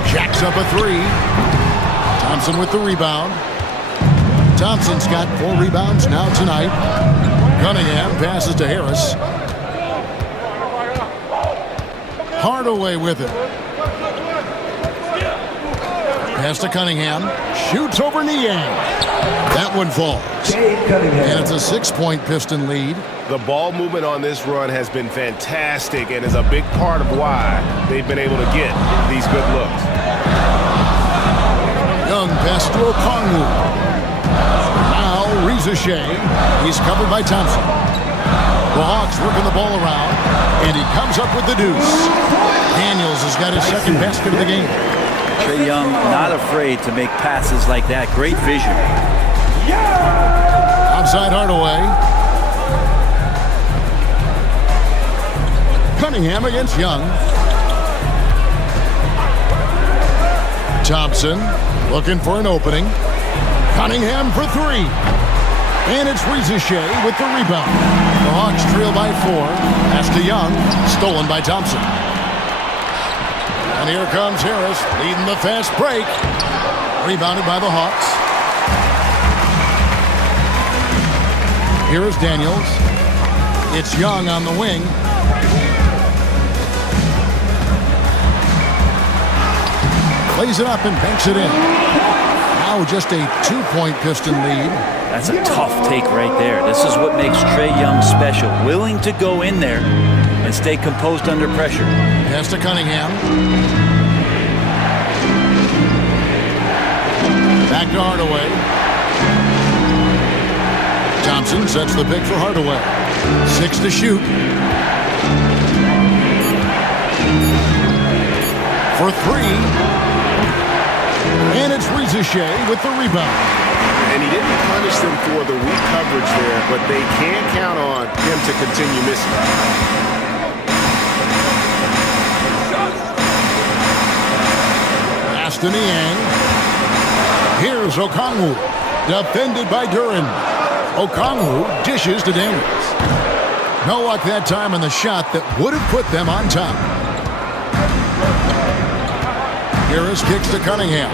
Jacks up a three. Thompson with the rebound. Thompson's got 4 rebounds now tonight. Cunningham passes to Harris. Hardaway with it. Pass to Cunningham. Shoots over Niang. That one falls. And it's a 6-point Piston lead. The ball movement on this run has been fantastic and is a big part of why they've been able to get these good looks. Young pass to Okongwu. Now Rizashay. He's covered by Thompson. The Hawks working the ball around, and he comes up with the deuce. Daniels has got his second basket of the game. Trae Young not afraid to make passes like that. Great vision. Outside Hardaway. Cunningham against Young. Thompson looking for an opening. Cunningham for 3. And it's Rizashay with the rebound. The Hawks trail by 4. Pass to Young. Stolen by Thompson. And here comes Harris leading the fast break. Rebounded by the Hawks. Here is Daniels. It's Young on the wing. Plays it up and banks it in. Now just a 2-point Piston lead. That's a tough take right there. This is what makes Trae Young special. Willing to go in there and stay composed under pressure. Pass to Cunningham. Back to Hardaway. Thompson sets the pick for Hardaway. 6 to shoot. For 3. And it's Rizashay with the rebound. And he didn't punish them for the weak coverage there, but they can count on him to continue missing. Pass to Niang. Here's Okongwu. Defended by Duran. Okongwu dishes to Daniels. No luck that time on the shot that would have put them on top. Harris kicks to Cunningham.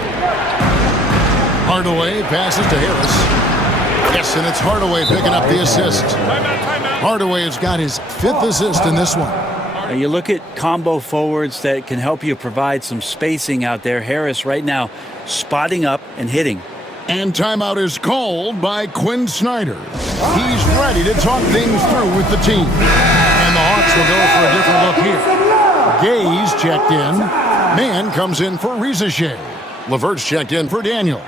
Hardaway passes to Harris. Yes, and it's Hardaway picking up the assist. Hardaway has got his 5th assist in this one. You look at combo forwards that can help you provide some spacing out there. Harris right now spotting up and hitting. And timeout is called by Quinn Snyder. He's ready to talk things through with the team. And the Hawks will go for a different look here. Gaze checked in. Mann comes in for Rizashay. Levert's checked in for Daniels.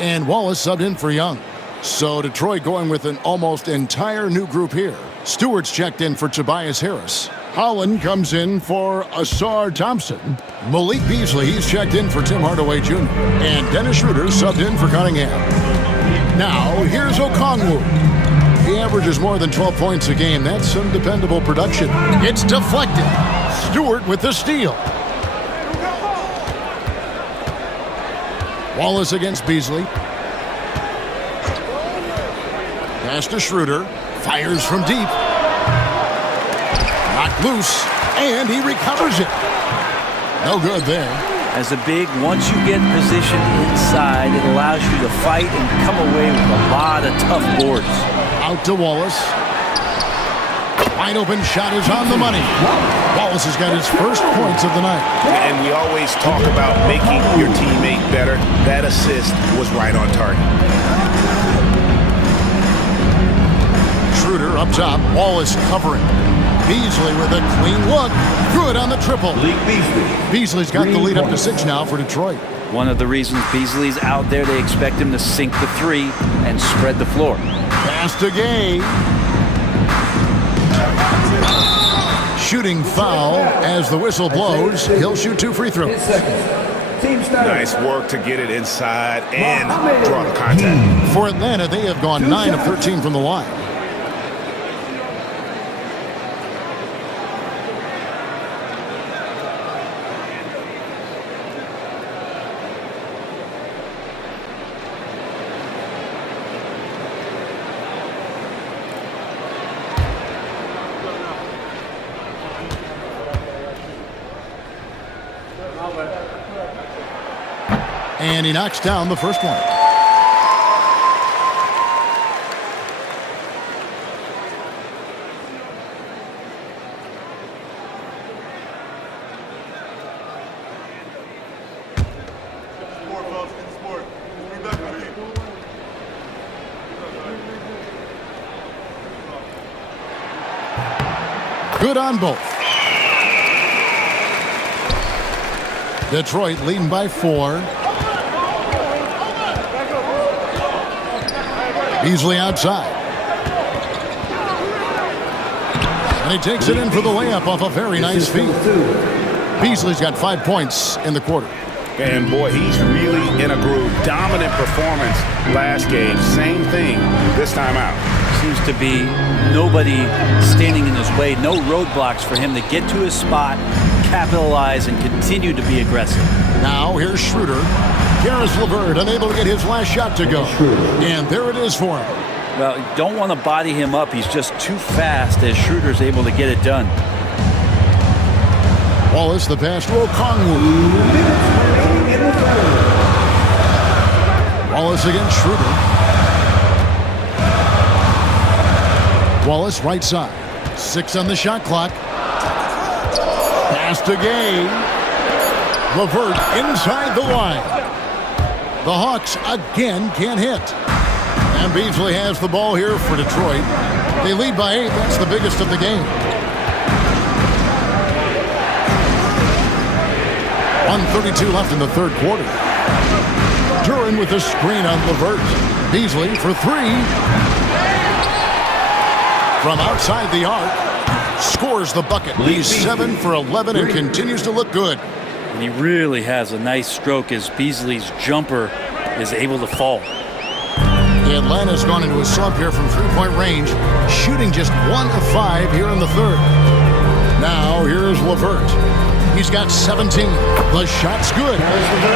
And Wallace subbed in for Young. So Detroit going with an almost entire new group here. Stewart's checked in for Tobias Harris. Holland comes in for Asar Thompson. Malik Beasley, he's checked in for Tim Hardaway Jr. And Dennis Schroeder subbed in for Cunningham. Now, here's Okongwu. He averages more than 12 points a game. That's some dependable production. It's deflected. Stewart with the steal. Wallace against Beasley. Pass to Schroeder. Fires from deep. Knocked loose. And he recovers it. No good there. As a big, once you get positioned inside, it allows you to fight and come away with a lot of tough boards. Out to Wallace. Wide open shot is on the money. Wallace has got his first points of the night. And we always talk about making your teammate better. That assist was right on target. Schroeder up top. Wallace covering. Beasley with a clean look. Good on the triple. Beasley's got the lead up to 6 now for Detroit. One of the reasons Beasley's out there, they expect him to sink the 3 and spread the floor. Pass to Gay. Shooting foul as the whistle blows. He'll shoot 2 free throws. Nice work to get it inside and draw the contact. For Atlanta, they have gone 9 of 13 from the line. And he knocks down the first one. Good on both. Detroit leading by 4. Beasley outside. And he takes it in for the layup off a very nice feed. Beasley's got 5 points in the quarter. And boy, he's really in a groove. Dominant performance last game. Same thing this time out. Seems to be nobody standing in his way. No roadblocks for him to get to his spot, capitalize, and continue to be aggressive. Now here's Schroeder. Karis LeVert unable to get his last shot to go. And there it is for him. Well, you don't want to body him up. He's just too fast as Schroeder's able to get it done. Wallace the pass to Okongwu. Wallace against Schroeder. Wallace right side. 6 on the shot clock. Pass to Gay. LeVert inside the line. The Hawks again can't hit. And Beasley has the ball here for Detroit. They lead by 8. That's the biggest of the game. 1:32 left in the third quarter. Duran with the screen on LeVert. Beasley for 3. From outside the arc. Scores the bucket. He's 7 for 11 and continues to look good. And he really has a nice stroke as Beasley's jumper is able to fall. Atlanta's gone into a slump here from 3-point range, shooting just 1 of 5 here in the third. Now here's LeVert. He's got 17. The shot's good.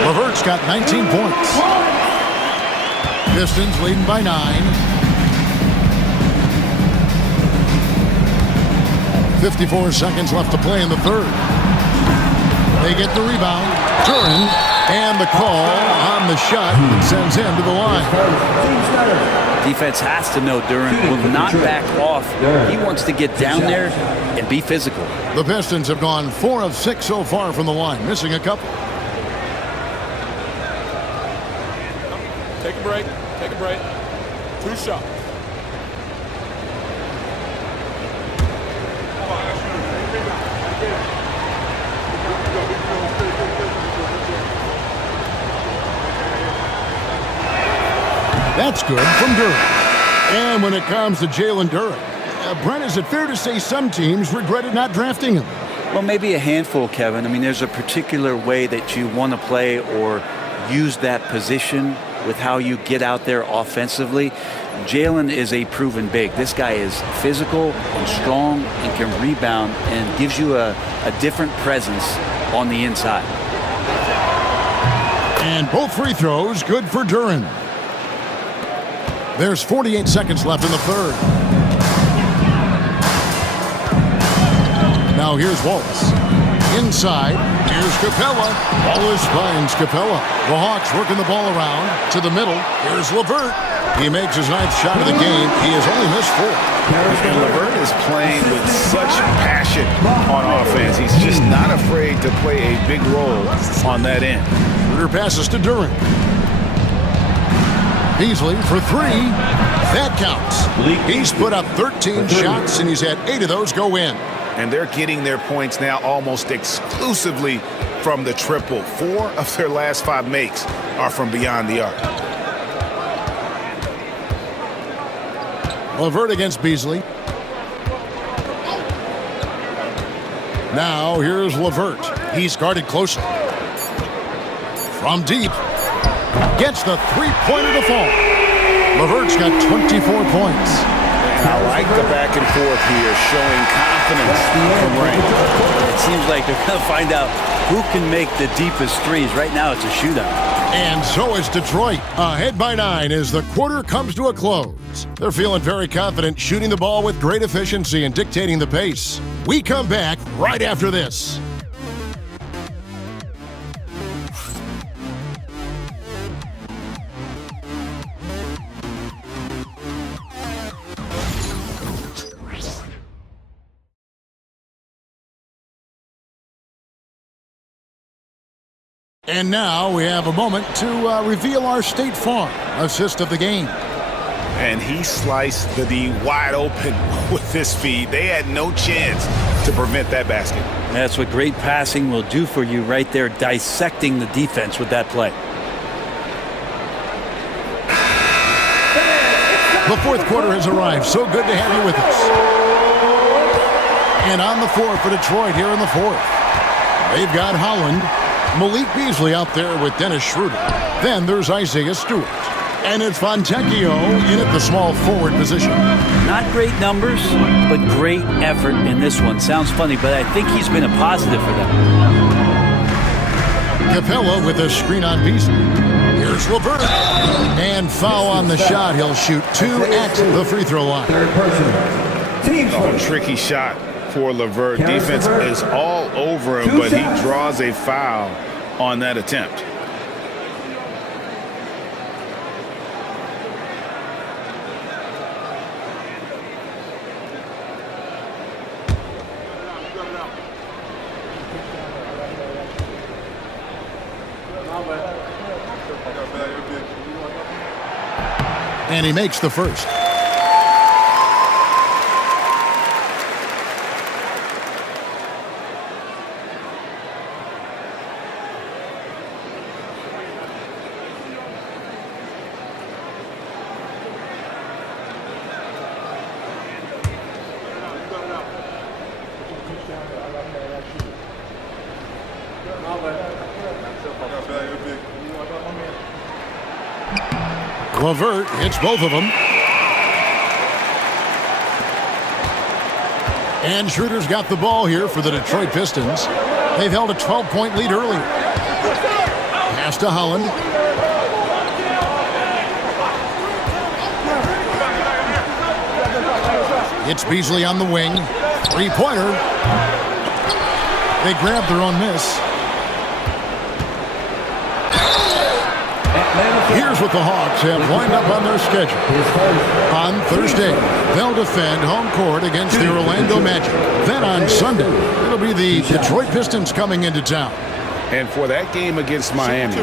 LeVert's got 19 points. Pistons leading by 9. 54 seconds left to play in the third. They get the rebound. Duran, and the call on the shot sends him to the line. Defense has to know Duran will not back off. He wants to get down there and be physical. The Pistons have gone 4 of 6 so far from the line, missing a couple. Take a break. Take a break. 2 shots. That's good from Duran. And when it comes to Jalen Duran, Brent, is it fair to say some teams regretted not drafting him? Well, maybe a handful, Kevin. I mean, there's a particular way that you want to play or use that position with how you get out there offensively. Jalen is a proven big. This guy is physical and strong and can rebound and gives you a different presence on the inside. And both free throws good for Duran. There's 48 seconds left in the third. Now here's Wallace. Inside, here's Capella. Wallace finds Capella. The Hawks working the ball around to the middle. Here's LeVert. He makes his 9th shot of the game. He has only missed 4. And LeVert is playing with such passion on offense. He's just not afraid to play a big role on that end. Schroeder passes to Duran. Beasley for 3. That counts. He's put up 13 shots, and he's had 8 of those go in. And they're getting their points now almost exclusively from the triple. 4 of their last 5 makes are from beyond the arc. LeVert against Beasley. Now here's LeVert. He's guarded closely. From deep. Gets the three-pointer to fall. LeVert's got 24 points. And I like the back and forth here, showing confidence from range. It seems like they're going to find out who can make the deepest threes. Right now, it's a shootout. And so is Detroit, ahead by 9 as the quarter comes to a close. They're feeling very confident, shooting the ball with great efficiency and dictating the pace. We come back right after this. And now we have a moment to reveal our State Farm assist of the game. And he sliced the D wide open with his feed. They had no chance to prevent that basket. That's what great passing will do for you right there, dissecting the defense with that play. The fourth quarter has arrived. So good to have you with us. And on the floor for Detroit here in the fourth. They've got Holland, Malik Beasley out there with Dennis Schroeder. Then there's Isaiah Stewart. And it's Fontecchio in at the small forward position. Not great numbers, but great effort in this one. Sounds funny, but I think he's been a positive for them. Capella with a screen on Beasley. Here's LeVert. And foul on the shot. He'll shoot 2 at the free throw line. Oh, tricky shot for LeVert. Defense is all over him, but he draws a foul on that attempt. And he makes the first. LeVert hits both of them. And Schroeder's got the ball here for the Detroit Pistons. They've held a 12-point lead earlier. Pass to Holland. It's Beasley on the wing. Three-pointer. They grab their own miss. Here's what the Hawks have lined up on their schedule. On Thursday, they'll defend home court against the Orlando Magic. Then on Sunday, it'll be the Detroit Pistons coming into town. And for that game against Miami,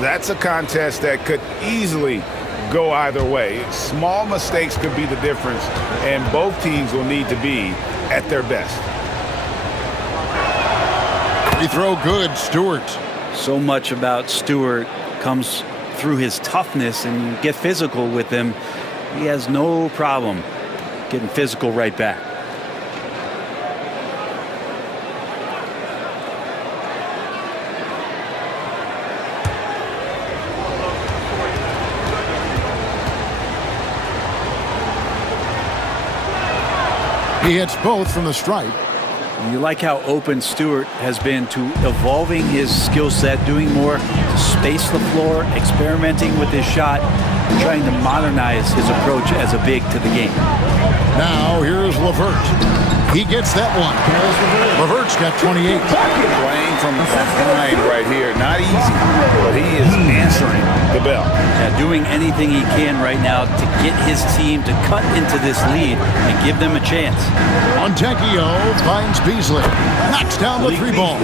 that's a contest that could easily go either way. Small mistakes could be the difference, and both teams will need to be at their best. Free throw good, Stewart. So much about Stewart comes through his toughness, and you get physical with him. He has no problem getting physical right back. He hits both from the stripe. You like how open Stewart has been to evolving his skill set, doing more to space the floor, experimenting with his shot, and trying to modernize his approach as a big to the game. Now here's LeVert. He gets that one. LeVert's got 28. Playing from behind right here. Not easy, but he is answering the bell. Yeah, doing anything he can right now to get his team to cut into this lead and give them a chance. Fontecchio finds Beasley. Knocks down the three ball.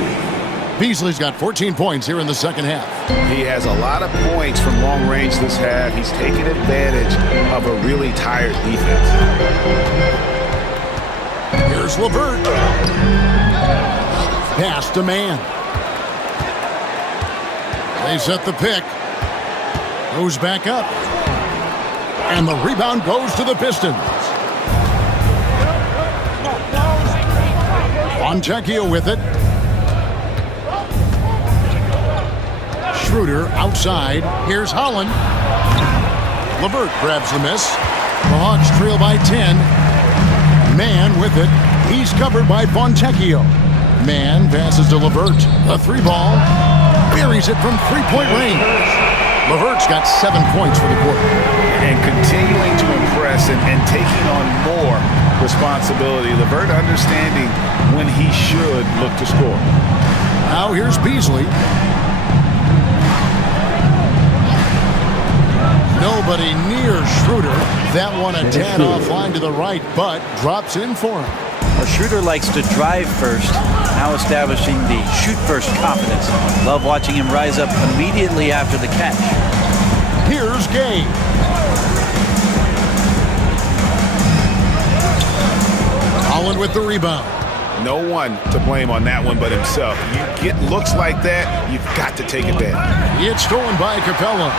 Beasley's got 14 points here in the second half. He has a lot of points from long range this half. He's taking advantage of a really tired defense. Here's LeVert. Pass to man. They set the pick. Goes back up. And the rebound goes to the Pistons. Fontecchio with it. Schroeder outside. Here's Holland. LeVert grabs the miss. The Hawks trail by 10. Mann with it. He's covered by Fontecchio. Mann passes to LeVert. A 3-ball. Buries it from three-point range. LeVert's got 7 points for the quarter. And continuing to impress and taking on more responsibility. LeVert understanding when he should look to score. Now here's Beasley. Nobody near Schroeder. That one a tad offline to the right, but drops in for him. Well, Schroeder likes to drive first, now establishing the shoot-first confidence. Love watching him rise up immediately after the catch. Here's Gay. Holland with the rebound. No one to blame on that one but himself. You get looks like that, you've got to take advantage. It's stolen by Capella.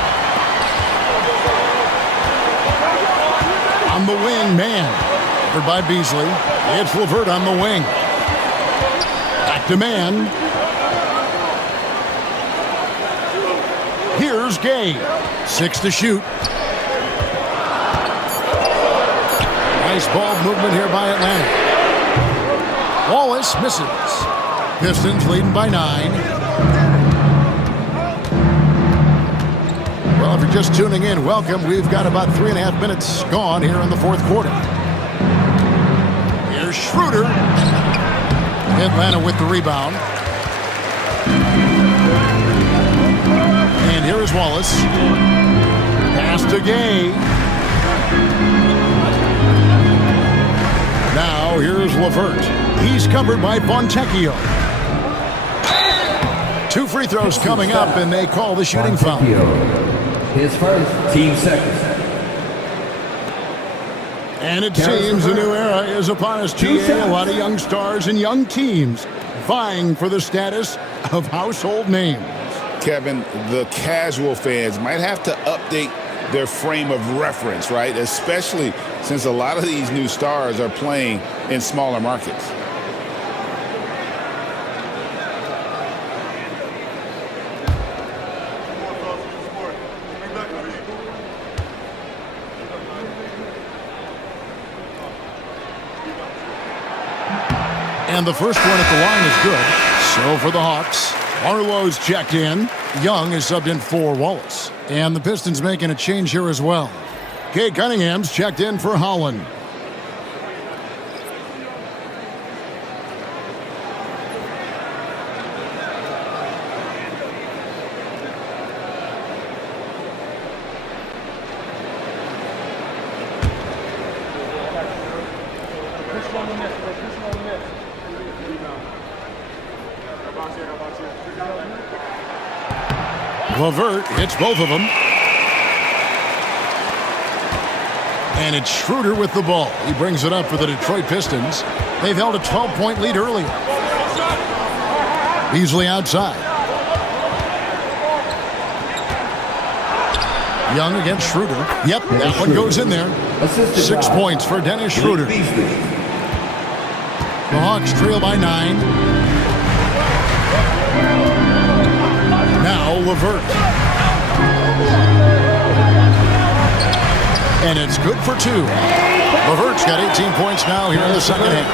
On the wing, Mann. Covered by Beasley. It's LeVert on the wing. Back to Mann. Here's Gay. 6 to shoot. Nice ball movement here by Atlanta. Wallace misses. Pistons leading by 9. Well, if you're just tuning in, welcome. We've got about 3.5 minutes gone here in the fourth quarter. Here's Schroeder. Atlanta with the rebound. And here is Wallace. Pass to Gay. Now here's LeVert. He's covered by Fontecchio. 2 free throws coming up, and they call the shooting foul. His first, team second. And it seems a new era is upon us, GA. A lot of young stars and young teams vying for the status of household names. Kevin, the casual fans might have to update their frame of reference, right? Especially since a lot of these new stars are playing in smaller markets. And the first one at the line is good. So for the Hawks, Arlo's checked in. Young is subbed in for Wallace. And the Pistons making a change here as well. Kate Cunningham's checked in for Holland. LeVert hits both of them. And it's Schroeder with the ball. He brings it up for the Detroit Pistons. They've held a 12-point lead earlier. Beasley outside. Young against Schroeder. Yep, that one goes in there. 6 points for Dennis Schroeder. The Hawks trail by 9. Now LeVert. And it's good for 2. LeVert's got 18 points now here in the second half.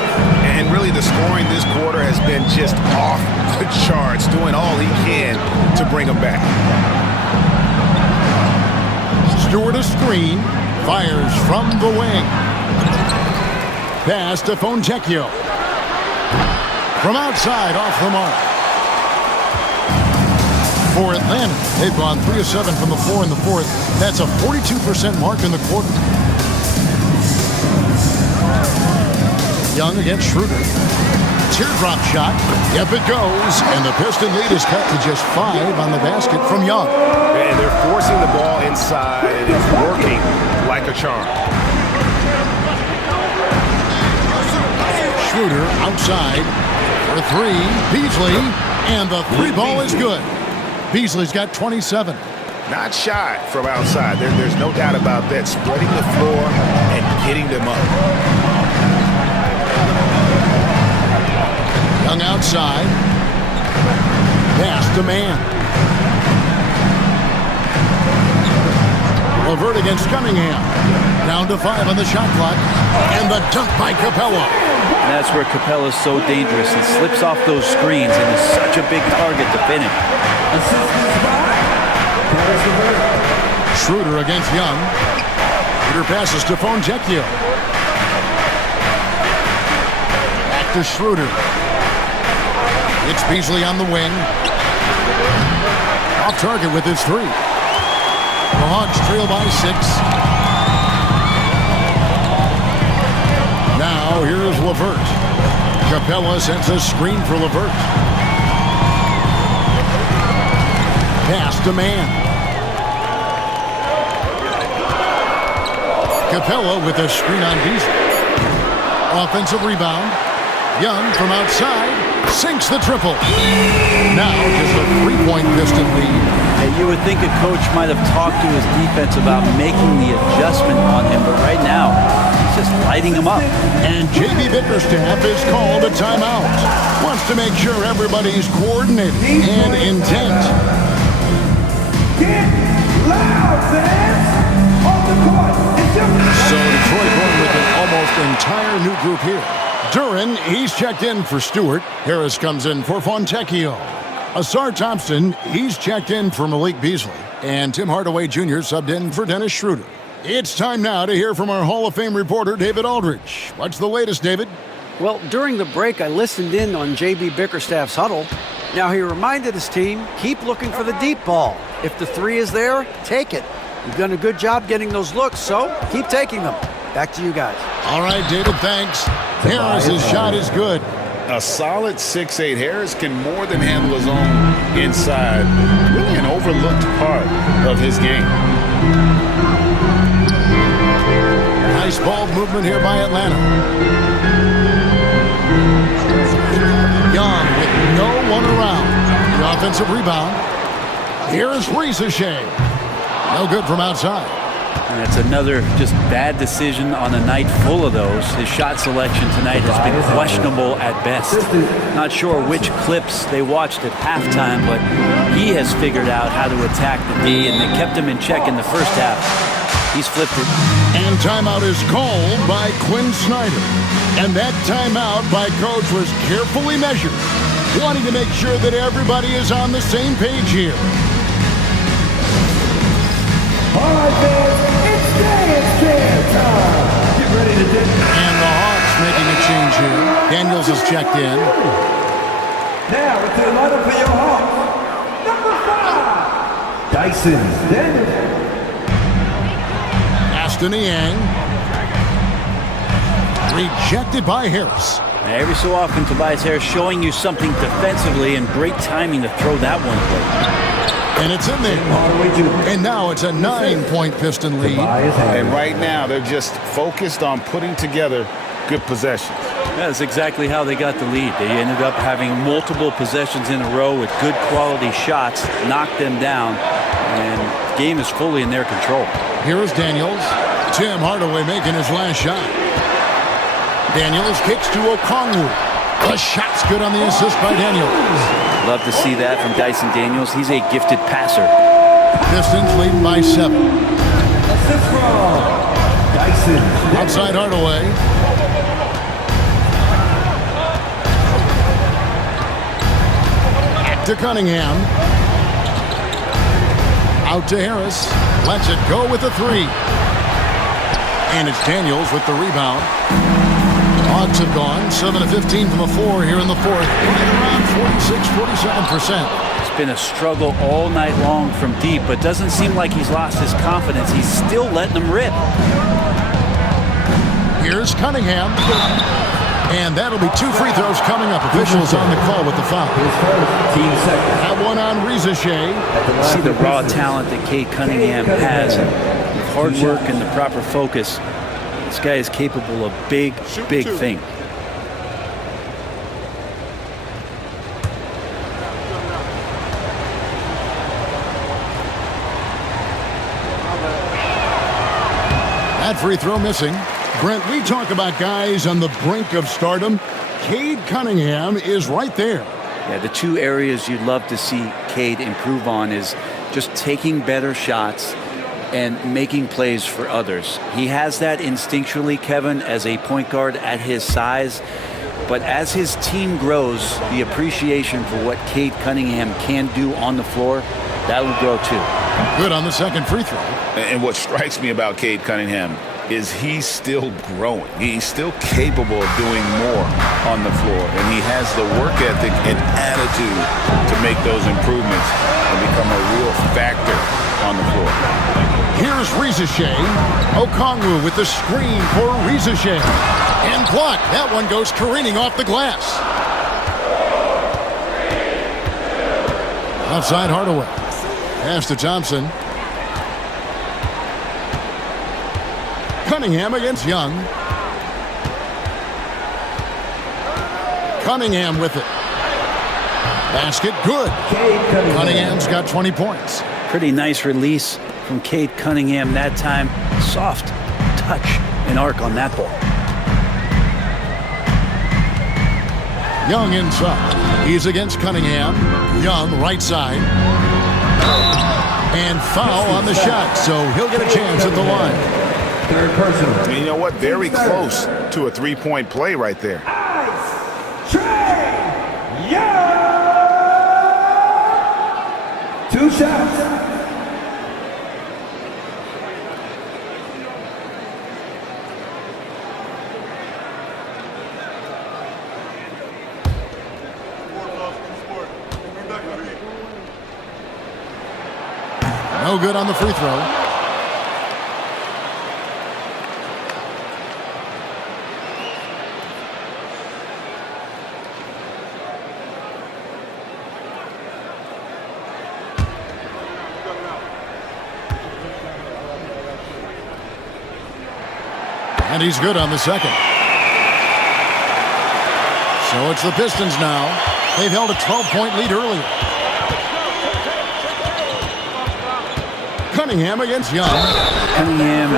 And really the scoring this quarter has been just off the charts, doing all he can to bring them back. Stewart a screen, fires from the wing. Pass to Fontecchio. From outside, off the mark. For Atlanta, they've gone 3 of 7 from the floor in the fourth. That's a 42% mark in the quarter. Young against Schroeder. Teardrop shot. Yep, it goes. And the Piston lead is cut to just 5 on the basket from Young. And they're forcing the ball inside, and it's working like a charm. Schroeder outside for 3. Beasley. And the 3 ball is good. Beasley's got 27. Not shy from outside. There's no doubt about that. Spreading the floor and getting them up. Young outside. Pass to Mann. LeVert against Cunningham. Down to 5 on the shot clock. And the dunk by Capella. And that's where Capella's so dangerous. He slips off those screens and is such a big target to finish. Schroeder against Young. Schroeder passes to Fontecchio. Back to Schroeder. It's Beasley on the wing. Off target with his 3. The Hawks trail by 6. Now here's LeVert. Capella sends a screen for LeVert. Pass to Mann. Capella with a screen on Beasley. Offensive rebound. Young from outside sinks the triple. Now just a 3-point Piston lead. And you would think a coach might have talked to his defense about making the adjustment on him, but right now he's just lighting him up. And J.B. Bickerstaff is called a timeout. Wants to make sure everybody's coordinated and intent. Get loud, fans! On the court, it's your... So Detroit going with an almost entire new group here. Duran, he's checked in for Stewart. Harris comes in for Fontecchio. Asar Thompson, he's checked in for Malik Beasley. And Tim Hardaway Jr. subbed in for Dennis Schroeder. It's time now to hear from our Hall of Fame reporter, David Aldridge. What's the latest, David? Well, during the break, I listened in on J.B. Bickerstaff's huddle. Now, he reminded his team, keep looking for the deep ball. If the 3 is there, take it. You've done a good job getting those looks, so keep taking them. Back to you guys. All right, David, thanks. Harris's shot is good. A solid 6'8". Harris can more than handle his own inside. Really an overlooked part of his game. Nice ball movement here by Atlanta. Young with no one around. The offensive rebound. Here's Ricochet. No good from outside. And that's another just bad decision on a night full of those. His shot selection tonight has been questionable at best. Not sure which clips they watched at halftime, but he has figured out how to attack the D, and they kept him in check in the first half. He's flipped it. And timeout is called by Quinn Snyder. And that timeout by coach was carefully measured, wanting to make sure that everybody is on the same page here. All right, fans, it's dance time. Get ready to dance. And the Hawks making a change here. Daniels is checked in. Now, into the lineup for your Hawks. Number 5, Dyson Daniels. Aston Yang. Rejected by Harris. Now, every so often, Tobias Harris showing you something defensively, and great timing to throw that one away. And it's in there. And now it's a 9-point Piston lead. And right now, they're just focused on putting together good possessions. That's exactly how they got the lead. They ended up having multiple possessions in a row with good quality shots, knocked them down, and the game is fully in their control. Here is Daniels. Tim Hardaway making his last shot. Daniels kicks to Okongwu. The shot's good on the assist by Daniels. Love to see that from Dyson Daniels. He's a gifted passer. Pistons leading by 7. Assist from Dyson. Outside Hardaway. Back to Cunningham. Out to Harris. Lets it go with the 3. And it's Daniels with the rebound. Hawks have gone 7 of 15 from the floor here in the fourth. Around 46-47%. It's been a struggle all night long from deep, but doesn't seem like he's lost his confidence. He's still letting them rip. Here's Cunningham. And that'll be 2 free throws coming up. Officials on the call with the foul. That one on Ricochet. See the raw talent that Cade Cunningham has. With hard work and the proper focus, this guy is capable of big, big things. That free throw missing. Brent, we talk about guys on the brink of stardom. Cade Cunningham is right there. Yeah, the 2 areas you'd love to see Cade improve on is just taking better shots, and making plays for others. He has that instinctually, Kevin, as a point guard at his size. But as his team grows, the appreciation for what Cade Cunningham can do on the floor, that will grow too. Good on the second free throw. And what strikes me about Cade Cunningham is he's still growing. He's still capable of doing more on the floor. And he has the work ethic and attitude to make those improvements and become a real factor on the floor. Here's Rizashea. Okongwu with the screen for Rizashea. And blocked. That one goes careening off the glass. Outside Hardaway. Pass to Thompson. Cunningham against Young. Cunningham with it. Basket good. Cunningham's got 20 points. Pretty nice release from Cade Cunningham that time. Soft touch and arc on that ball. Young inside. He's against Cunningham. Young right side. And foul on the shot, so he'll get a chance at the line. Third personal. And you know what? Very close to a three-point play right there. Two shots. No good on the free throw. And he's good on the second. So it's the Pistons now. They've held a 12-point lead earlier. Cunningham against Young. Cunningham,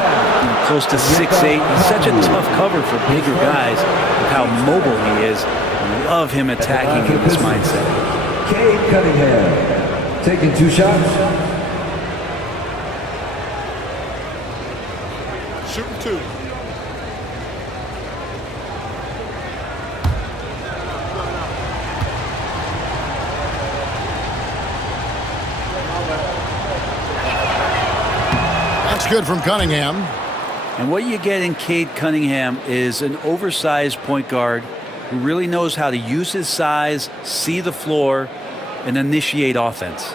close to 6'8". He's such a tough cover for bigger guys with how mobile he is. I love him attacking in this mindset. Cade Cunningham taking two shots. Shooting two. Good from Cunningham. And what you get in Cade Cunningham is an oversized point guard who really knows how to use his size, see the floor, and initiate offense.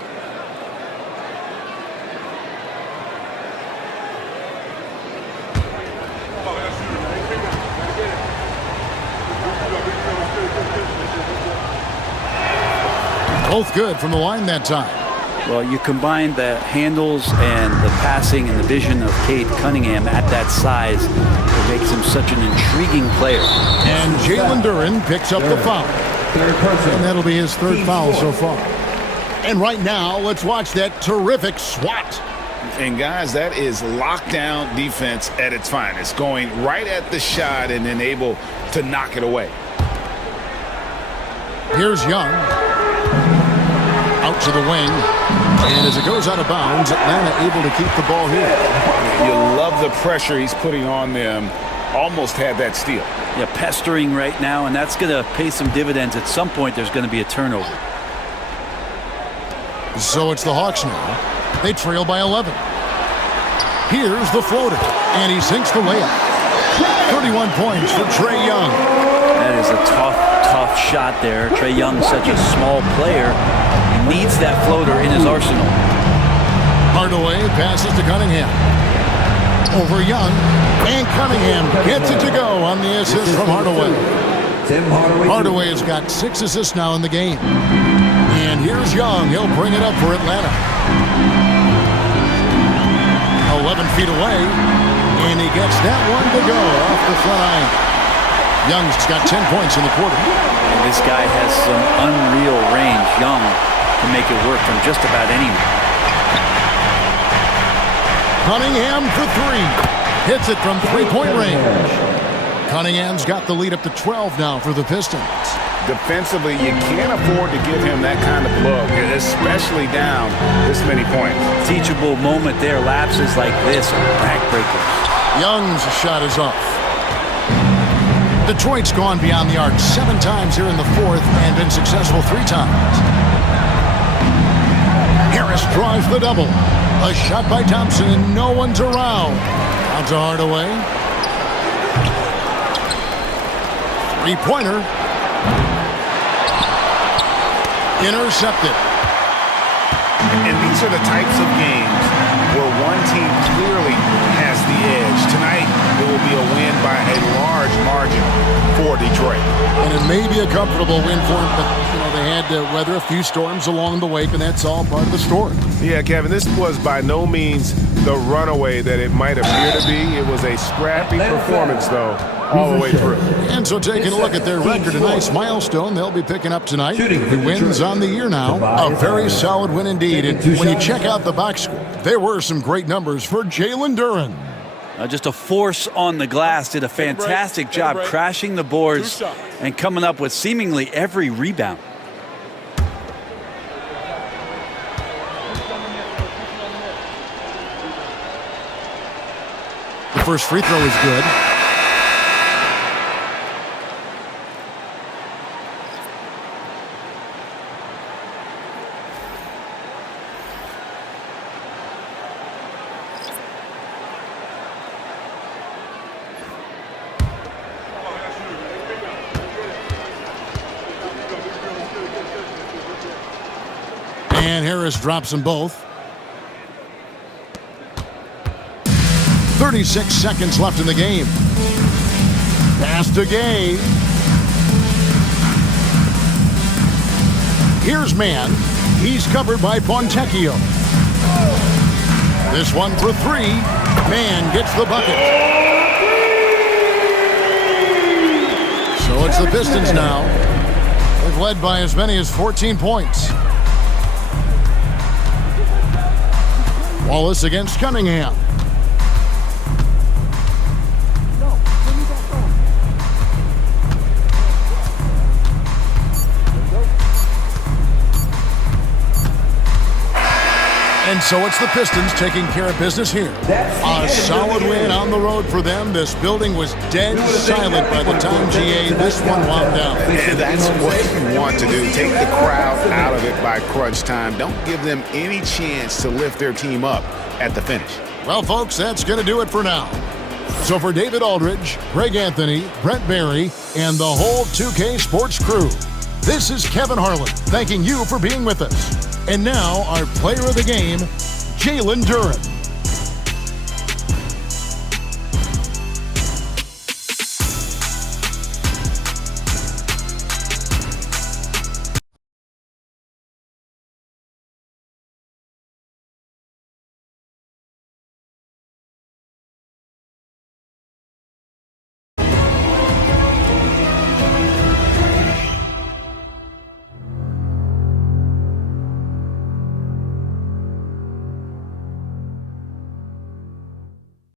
Both good from the line that time. Well, you combine the handles and the passing and the vision of Cade Cunningham at that size, it makes him such an intriguing player. And Jalen Duren picks up the foul. And that'll be his third foul so far. And right now, let's watch that terrific swat. And guys, that is lockdown defense at its finest. Going right at the shot and then able to knock it away. Here's Young. Out to the wing. And as it goes out of bounds, Atlanta able to keep the ball here. You love the pressure he's putting on them. Almost had that steal. Yeah, pestering right now, and that's going to pay some dividends. At some point, there's going to be a turnover. So it's the Hawks now. They trail by 11. Here's the floater, and he sinks the layup. 31 points for Trae Young. That is a tough shot there. Trae Young, such a small player, needs that floater in his arsenal. Hardaway passes to Cunningham. Over Young, and Cunningham gets it to go on the assist from Hardaway. Hardaway has got 6 assists now in the game. And here's Young. He'll bring it up for Atlanta. 11 feet away, and he gets that one to go off the front iron. Young's got 10 points in the quarter. And this guy has some unreal range. Young can make it work from just about anywhere. Cunningham for 3. Hits it from three-point range. Cunningham's got the lead up to 12 now for the Pistons. defensively, you can't afford to give him that kind of look, especially down this many points. Teachable moment there. Lapses like this are backbreakers. Young's shot is off. Detroit's gone beyond the arc 7 times here in the fourth and been successful 3 times. Harris draws the double. A shot by Thompson and no one's around. Out to Hardaway. 3-pointer. Intercepted. And these are the types of games where one team clearly has the edge. Tonight, it will be a win by a large margin for Detroit. And it may be a comfortable win for them, but they had to weather a few storms along the way, and that's all part of the story. Yeah, Kevin, this was by no means the runaway that it might appear to be. It was a scrappy performance, though, all the way through. And so taking a look at their record, a nice milestone they'll be picking up tonight. 3 wins on the year now. A very solid win indeed. And when you check out the box score, there were some great numbers for Jalen Duren. Just a force on the glass. Did a fantastic job crashing the boards and coming up with seemingly every rebound. The first free throw is good. And Harris drops them both. 36 seconds left in the game. Pass to Gay. Here's Mann. He's covered by Fontecchio. This one for 3. Mann gets the bucket. So it's the Pistons now. They've led by as many as 14 points. Wallace against Cunningham. And so it's the Pistons taking care of business here. A solid win on the road for them. This building was dead silent by the time GA this one wound down. And that's what you want to do. Take the crowd out of it by crunch time. Don't give them any chance to lift their team up at the finish. Well, folks, that's going to do it for now. So for David Aldridge, Greg Anthony, Brent Barry, and the whole 2K Sports crew, this is Kevin Harlan thanking you for being with us. And now, our player of the game, Jalen Duren.